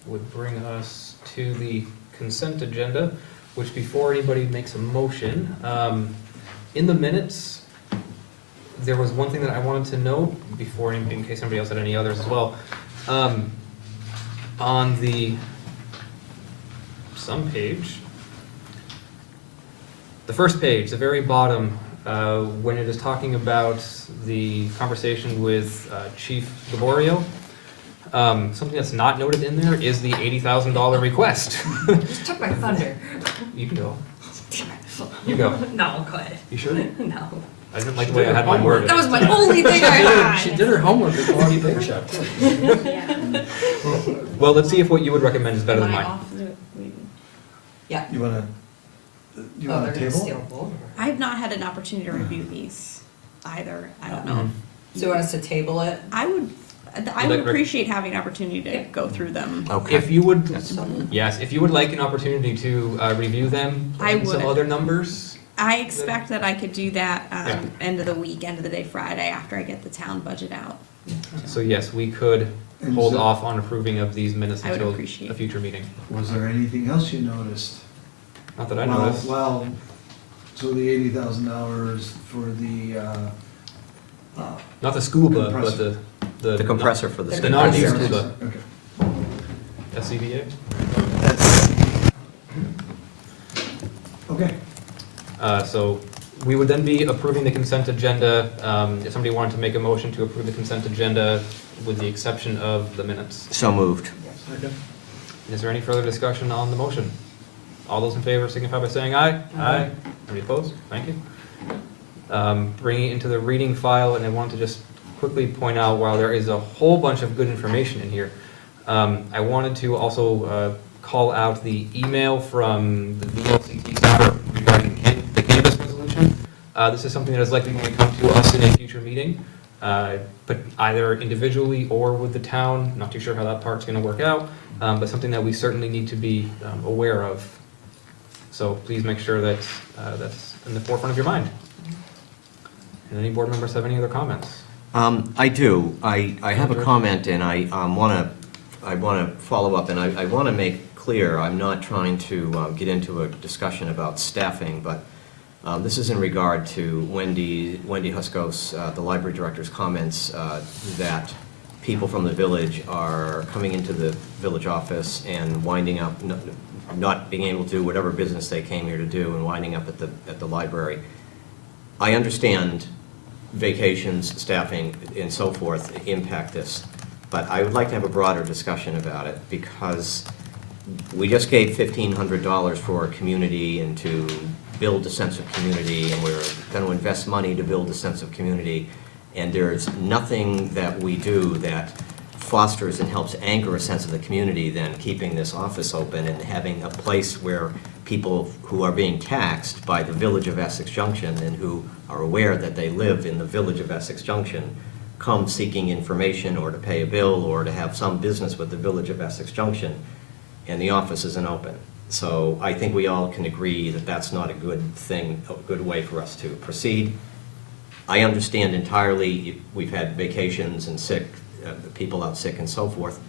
would bring us to the consent agenda, which before anybody makes a motion, in the minutes, there was one thing that I wanted to note before, in case anybody else had any others as well. On the some page, the first page, the very bottom, when it is talking about the conversation with Chief Laborio, something that's not noted in there is the $80,000 request. Just took my thunder. You can go. You go. No, go ahead. You sure? No. I didn't like the way I had mine worded. That was my only thing I had. She did her homework before the paper shop. Well, let's see if what you would recommend is better than Am I mine. off the- we- Yeah. You wanna Oh, they're gonna table? steal both. I have not had an opportunity to review these either. I don't know. Mhm. So you want us to table it? I would Like- appreciate having an opportunity to Yeah. go through them. Okay. If you would, That's fine. yes, if you would like an opportunity to review them, I and some would. other numbers. I expect that I could do that Yeah. end of the week, end of the day Friday after I get the town budget out. So yes, we could And hold so- off on approving of these minutes I would until appreciate a future meeting. Was there anything else you noticed? Not that I Well- noticed. Well, so the $80,000 for the, Not the scuba, but Compressor. The compressor for the. The The non-use compressor. scuba, okay. SCBA. That's, okay. So We would then be approving the consent agenda, if somebody wanted to make a motion to approve the consent agenda with the exception of the minutes. So moved. Is there any further discussion on the motion? All those in favor signify by saying aye. Aye. Any opposed? Thank you. Bringing it into the reading file, and I want to just quickly point out, while there is a whole bunch of good information in here, I wanted to also call out the email from the VLCT staff regarding the cannabis resolution. This is something that is likely going to come to us in a future meeting, but either individually or with the town. Not too sure how that part's going to work out, but something that we certainly need to be aware of. So please make sure that that's in the forefront of your mind. And any board members have any other comments? I do. I have a comment, and I want to follow up, and I want to make clear, I'm not trying to get into a discussion about staffing, but this is in regard to Wendy Huskos, the library director's comments that people from the village are coming into the village office and winding up, not being able to do whatever business they came here to do, and winding up at the library. I understand vacations, staffing, and so forth impact this, but I would like to have a broader discussion about it, because we just gave $1,500 for a community and to build a sense of community, and we're going to invest money to build a sense of community, and there's nothing that we do that fosters and helps anchor a sense of the community than keeping this office open and having a place where people who are being taxed by the Village of Essex Junction and who are aware that they live in the Village of Essex Junction come seeking information or to pay a bill or to have some business with the Village of Essex Junction, and the office isn't open. So I think we all can agree that that's not a good thing, a good way for us to proceed. I understand entirely, we've had vacations and sick, people out sick and so forth,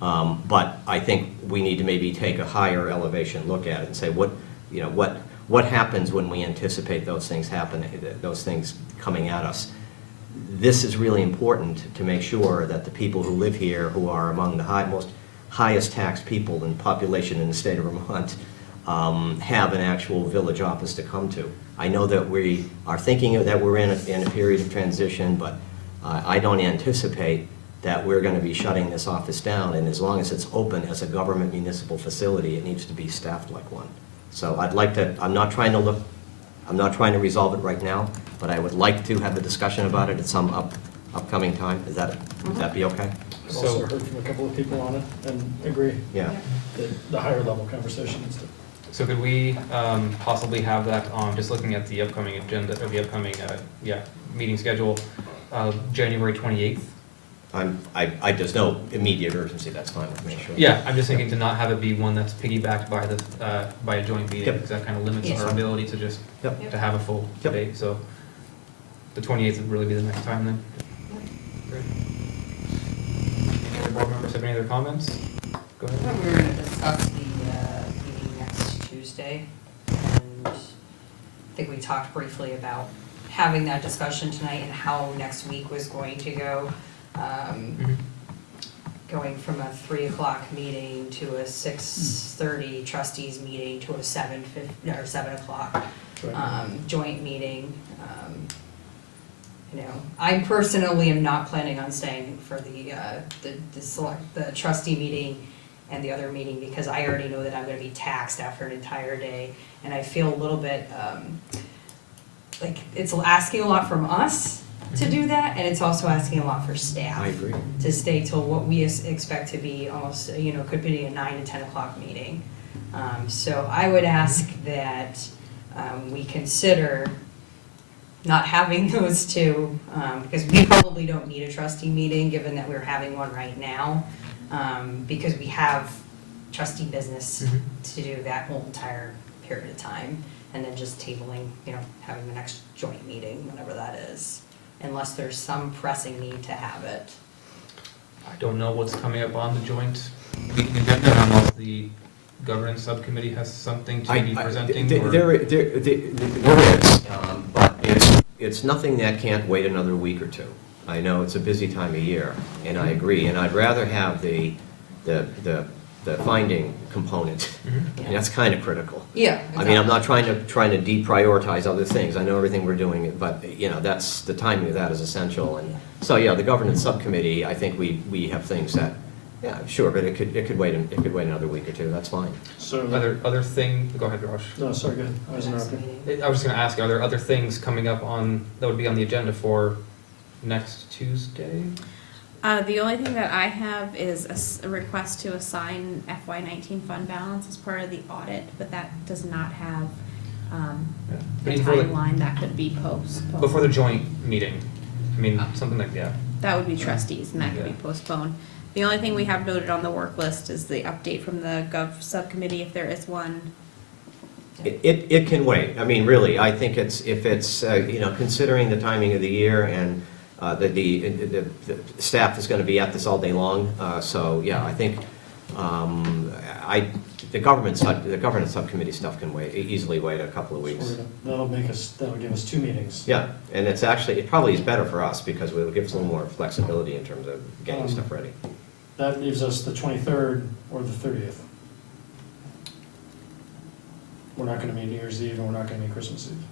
but I think we need to maybe take a higher elevation look at it and say, what happens when we anticipate those things happening, those things coming at us? This is really important to make sure that the people who live here, who are among the highest taxed people in population in the state of Vermont, have an actual village office to come to. I know that we are thinking that we're in a period of transition, but I don't anticipate that we're going to be shutting this office down, and as long as it's open as a government municipal facility, it needs to be staffed like one. So I'd like to, I'm not trying to resolve it right now, but I would like to have a discussion about it at some upcoming time. Would that be okay? I've also heard from a couple of people on it and agree. Yeah. The higher level conversation is to. So could we possibly have that on, just looking at the upcoming agenda, or the upcoming, meeting schedule, January 28th? I just know immediate urgency, that's fine with me, sure. Yeah, I'm just thinking to not have it be one that's piggybacked by a joint meeting, Yep. because that kind of limits Yes. our ability to just, Yep. to have a full Yep. debate, so the 28th would really be the next time then. Great. Any other board members have any other comments? Go ahead. We were gonna discuss the meeting next Tuesday, and I think we talked briefly about having that discussion tonight and how next week was going to go. Going from a 3 o'clock meeting to a 6:30 trustees meeting to a 7 o'clock joint meeting. I personally am not planning on staying for the trustee meeting and the other meeting, because I already know that I'm gonna be taxed after an entire day, and I feel a little bit like it's asking a lot from us to do that, and it's also asking a lot for staff. I agree. To stay till what we expect to be almost, could be a 9 to 10 o'clock meeting. So I would ask that we consider not having those two, because we probably don't need a trustee meeting, given that we're having one right now, because we have trustee business to do that whole entire period of time, and then just tabling, having the next joint meeting, whenever that is, unless there's some pressing need to have it. I don't know what's coming up on the joint meeting agenda, unless the governance subcommittee has something to be presenting. There is, but it's nothing that can't wait another week or two. I know it's a busy time of year, and I agree, and I'd rather have the the finding component. Mhm. And that's kind of critical. Yeah. I mean, I'm not trying to deprioritize other things, I know everything we're doing, but, you know, that's, the timing of that is essential, and, so, yeah, the governance subcommittee, I think we have things that, yeah, sure, but it could wait, another week or two, that's fine. So, Other thing, go ahead, Raj. no, sorry, go ahead. I was Next interrupting. meeting. I was just gonna ask, are there other things coming up that would be on the agenda for next Tuesday? The only thing that I have is a request to assign FY19 fund balance as part of the audit, but that does not have, Yeah. the Before the- timeline that could be postponed. Before the joint meeting, I mean, something like, yeah. That would be trustees, and that could be Yeah. postponed. The only thing we have noted on the work list is the update from the Gov subcommittee, if there is one. It can wait, I mean, really, I think if it's, you know, considering the timing of the year and the staff is gonna be at this all day long, so, yeah, I think, the governance subcommittee stuff can easily wait a couple of weeks. That'll give us 2 meetings. Yeah, and it's actually, it probably is better for us, because it'll give us a little more flexibility in terms of getting stuff ready. That leaves us the 23rd or the 30th. We're not gonna meet New Year's Eve and we're not gonna meet Christmas Eve,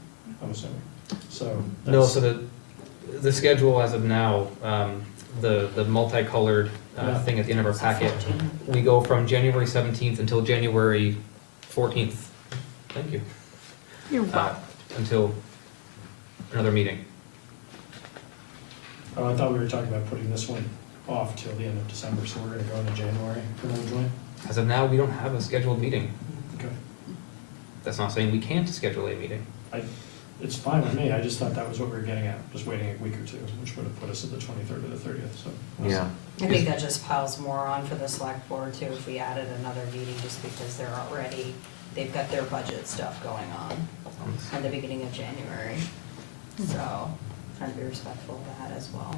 I'm assuming. So. No, that's- so the schedule as of now, the multicolored Yeah. thing at the end of our packet, we go from January 17th until January 14th. Thank you. You're Until another meeting. Oh, I thought we were talking about putting this one off till the end of December, so we're gonna go into January for another joint. As of now, we don't have a scheduled meeting. Okay. That's not saying we can't schedule a meeting. It's fine with me, I just thought that was what we were getting at, just waiting a week or two, which would have put us at the 23rd or the 30th, so. Yeah. I think that just piles more on for the select board too, if we added another meeting, just because they've got their budget stuff going on at the beginning of January. So, trying to be respectful of that as well.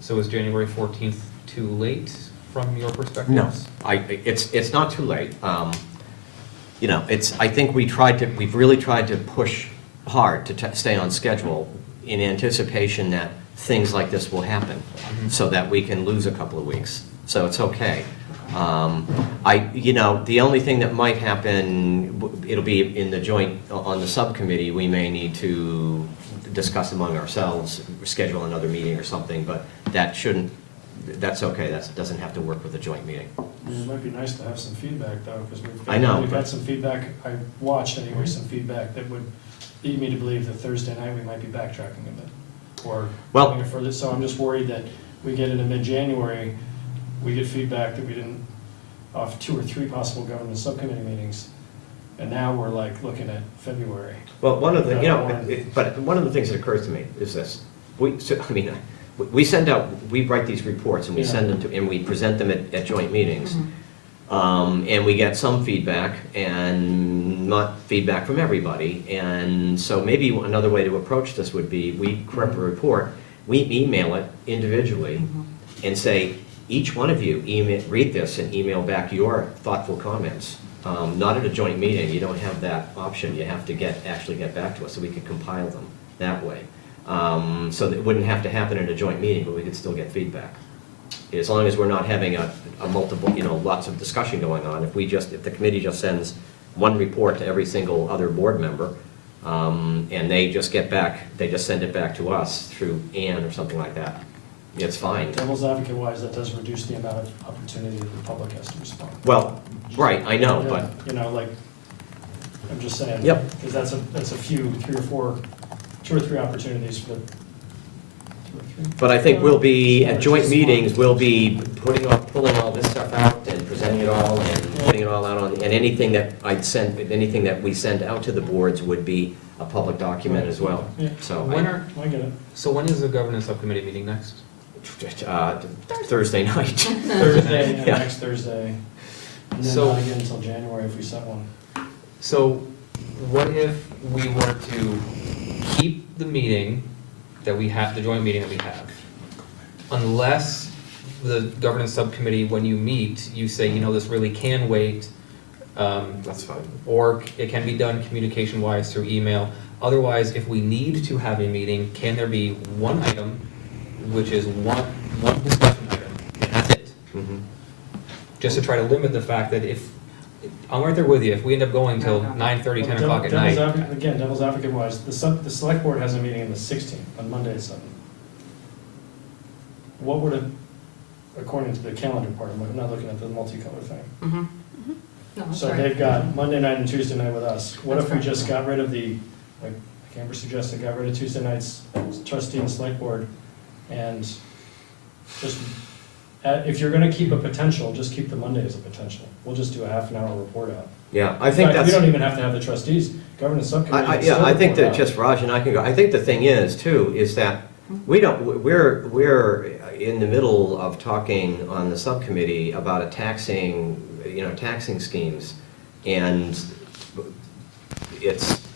So is January 14th too late from your perspective? No, it's not too late. You know, I think we've really tried to push hard to stay on schedule in anticipation that things like this will happen, so that we can lose a couple of weeks. So it's okay. You know, the only thing that might happen, it'll be in the joint, on the subcommittee, we may need to discuss among ourselves, schedule another meeting or something, but that's okay, that doesn't have to work with the joint meeting. It might be nice to have some feedback though, because I know, we've but- got some feedback, I watched anyway, some feedback that would lead me to believe that Thursday night we might be backtracking a bit. Or Well- going further, so I'm just worried that we get into mid-January, we get feedback that we didn't, off 2 or 3 possible government subcommittee meetings, and now we're like looking at February. Well, one of the, you know, but one of the things that occurs to me is this. We write these reports and we send them to, and we present them at joint meetings. And we get some feedback and not feedback from everybody. And so maybe another way to approach this would be, we prep a report, we email it individually and say, each one of you read this and email back your thoughtful comments. Not at a joint meeting, you don't have that option, you have to actually get back to us, so we can compile them that way. So that it wouldn't have to happen in a joint meeting, but we could still get feedback. As long as we're not having a multiple, you know, lots of discussion going on, if the committee just sends one report to every single other board member, and they just send it back to us through Ann or something like that, it's fine. Devil's advocate wise, that does reduce the amount of opportunity that the public has to respond. Well, right, I know, but, You know, like, I'm just saying. Yep. Because that's a few, 3 or 4, 2 or 3 opportunities for the, 2 or 3. but I think we'll be, at joint meetings, we'll be pulling all this stuff out and presenting it all and putting it all out on, and anything that we send out to the boards would be a public document as well. Yeah. So, I get it. So when is the governance subcommittee meeting next? Thursday night. Thursday, yeah, Yeah. next Thursday. And then So- not again until January if we set one. So what if we were to keep the meeting that we have, the joint meeting that we have, unless the governance subcommittee, when you meet, you say, you know, this really can wait, That's fine. or it can be done communication-wise through email. Otherwise, if we need to have a meeting, can there be one item, which is one discussion item, and that's it? Mhm. just to try to limit the fact that if, I'm right there with you, if we end up going till 9:30, 10 o'clock at night. Again, devil's advocate wise, the select board has a meeting on the 16th, on Monday at 7. What would it, according to the calendar part, I'm not looking at the multicolor thing. Mm-hmm. No, that's So right. they've got Monday night and Tuesday night with us. What That's if we correct. just got rid of like Amber suggested, got rid of Tuesday nights, trustee and select board, and just, if you're gonna keep a potential, just keep the Monday as a potential. We'll just do a half an hour report out. Yeah, I think In fact, that's. we don't even have to have the trustees, governance subcommittee can still Yeah, I think report that out. just Raj and I can go, I think the thing is too, is that we don't, we're in the middle of talking on the subcommittee about a taxing schemes. And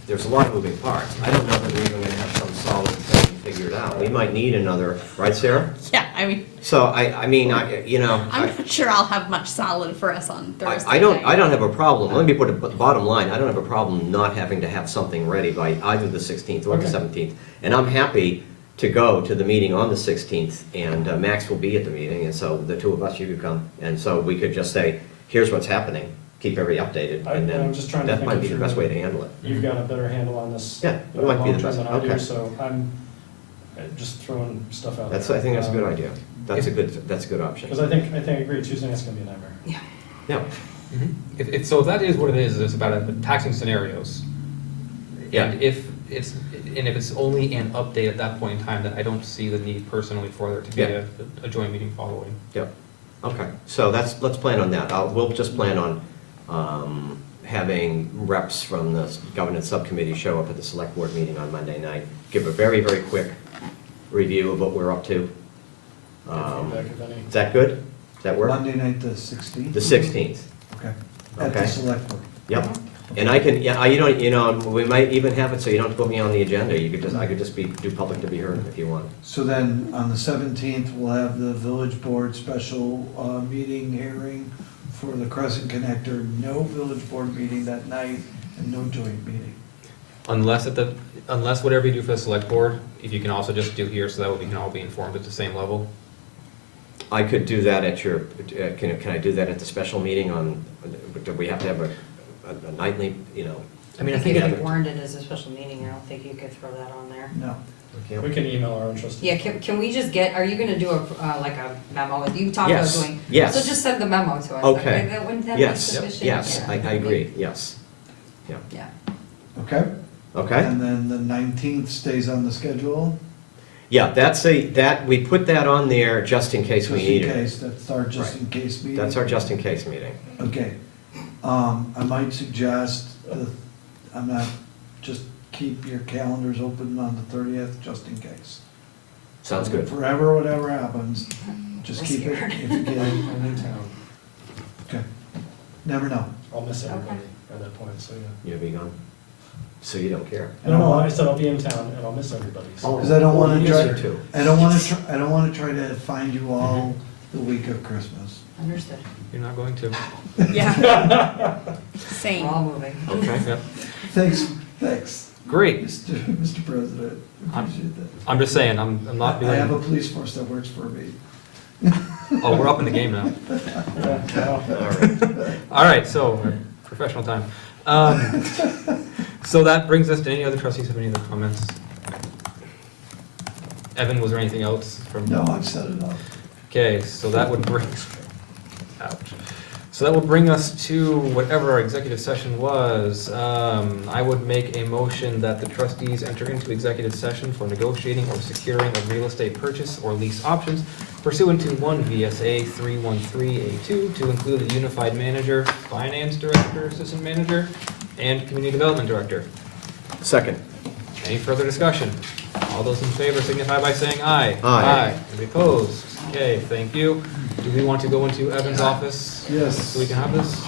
there's a lot of moving parts. I don't know that we're even gonna have some solid thing figured out. We might need another, right, Sarah? Yeah, I mean, So I'm not sure I'll have much solid for us on Thursday. I don't night. have a problem, let me put it bottom line, I don't have a problem not having to have something ready by either the 16th or the Okay. 17th. And I'm happy to go to the meeting on the 16th, and Max will be at the meeting, and so the two of us, you could come. And so we could just say, here's what's happening, keep everybody updated, and I'm then just trying to that think might it be the through. best way to handle it. You've got a better handle on this. Yeah, it might be the long-term best, than I do, okay. so I'm just throwing stuff out there. I think that's a good idea, that's a good option. Because I think I agree, Tuesday night's gonna be a nightmare. Yeah, Mhm. So if that is what it is, it's about taxing scenarios. Yeah. And if it's only an update at that point in time, then I don't see the need personally for there to be Yeah. a joint meeting following. okay, so let's plan on that. We'll just plan on having reps from the governance subcommittee show up at the select board meeting on Monday night, give a very, very quick review of what we're up to. Good feedback, if any. Is that good? Does that work? Monday night, the 16th? The 16th, Okay, at the okay, select board. yep. And I can, we might even have it so you don't have to put me on the agenda, I could just do public to be heard if you want. So then, on the 17th, we'll have the village board special meeting hearing for the Crescent Connector, no village board meeting that night, and no joint meeting. Unless whatever you do for the select board, if you can also just do here, so that way we can all be informed at the same level. I could do that at your, can I do that at the special meeting do we have to have a nightly, I mean, I if think you it- warned it as a special meeting, I don't think you could throw that on there. No. We can email our own trustees. Yeah, can we just are you gonna do like a memo, you talked about Yes, doing? yes. So just send the memo to us. Okay. Wouldn't that be Yes, sufficient? yes, I agree, yes. Yeah. Okay? Okay? And then the 19th stays on the schedule? Yeah, we put that on there just in case we need Just in it. case, that's our just in case meeting? That's our just in case meeting. Okay. I might suggest, just keep your calendars open on the 30th, just in case. Sounds good. Forever, whatever happens, just This keep it year. if you can. I'm in town. Okay. Never know. I'll miss Okay. everybody by that point, so yeah. You'll be gone? So you don't care? No, I said I'll be in town and I'll miss everybody. so- Because I don't wanna Yes, try, you too. I don't wanna try to find you all the week of Christmas. Understood. You're not going to. Yeah. We're Same. all moving. Okay, yep. Thanks, Great. Mr. President, appreciate that. I'm just saying, I'm not I have a doing, police force that works for me. oh, we're up in the game now. All right, so, professional time. So that brings us to any other trustees have any other comments? Evan, was there anything else from? No, I've set it up. Okay, so that would bring, ouch. So that will bring us to whatever our executive session was. I would make a motion that the trustees enter into executive session for negotiating or securing of real estate purchase or lease options pursuant to 1 VSA 313A2 to include a unified manager, finance director, assistant manager, and community development director. Second. Any further discussion? All those in favor signify by saying aye. Aye. Any opposed? Okay, thank you. Do we want to go into Evan's office Yes. so we can have this?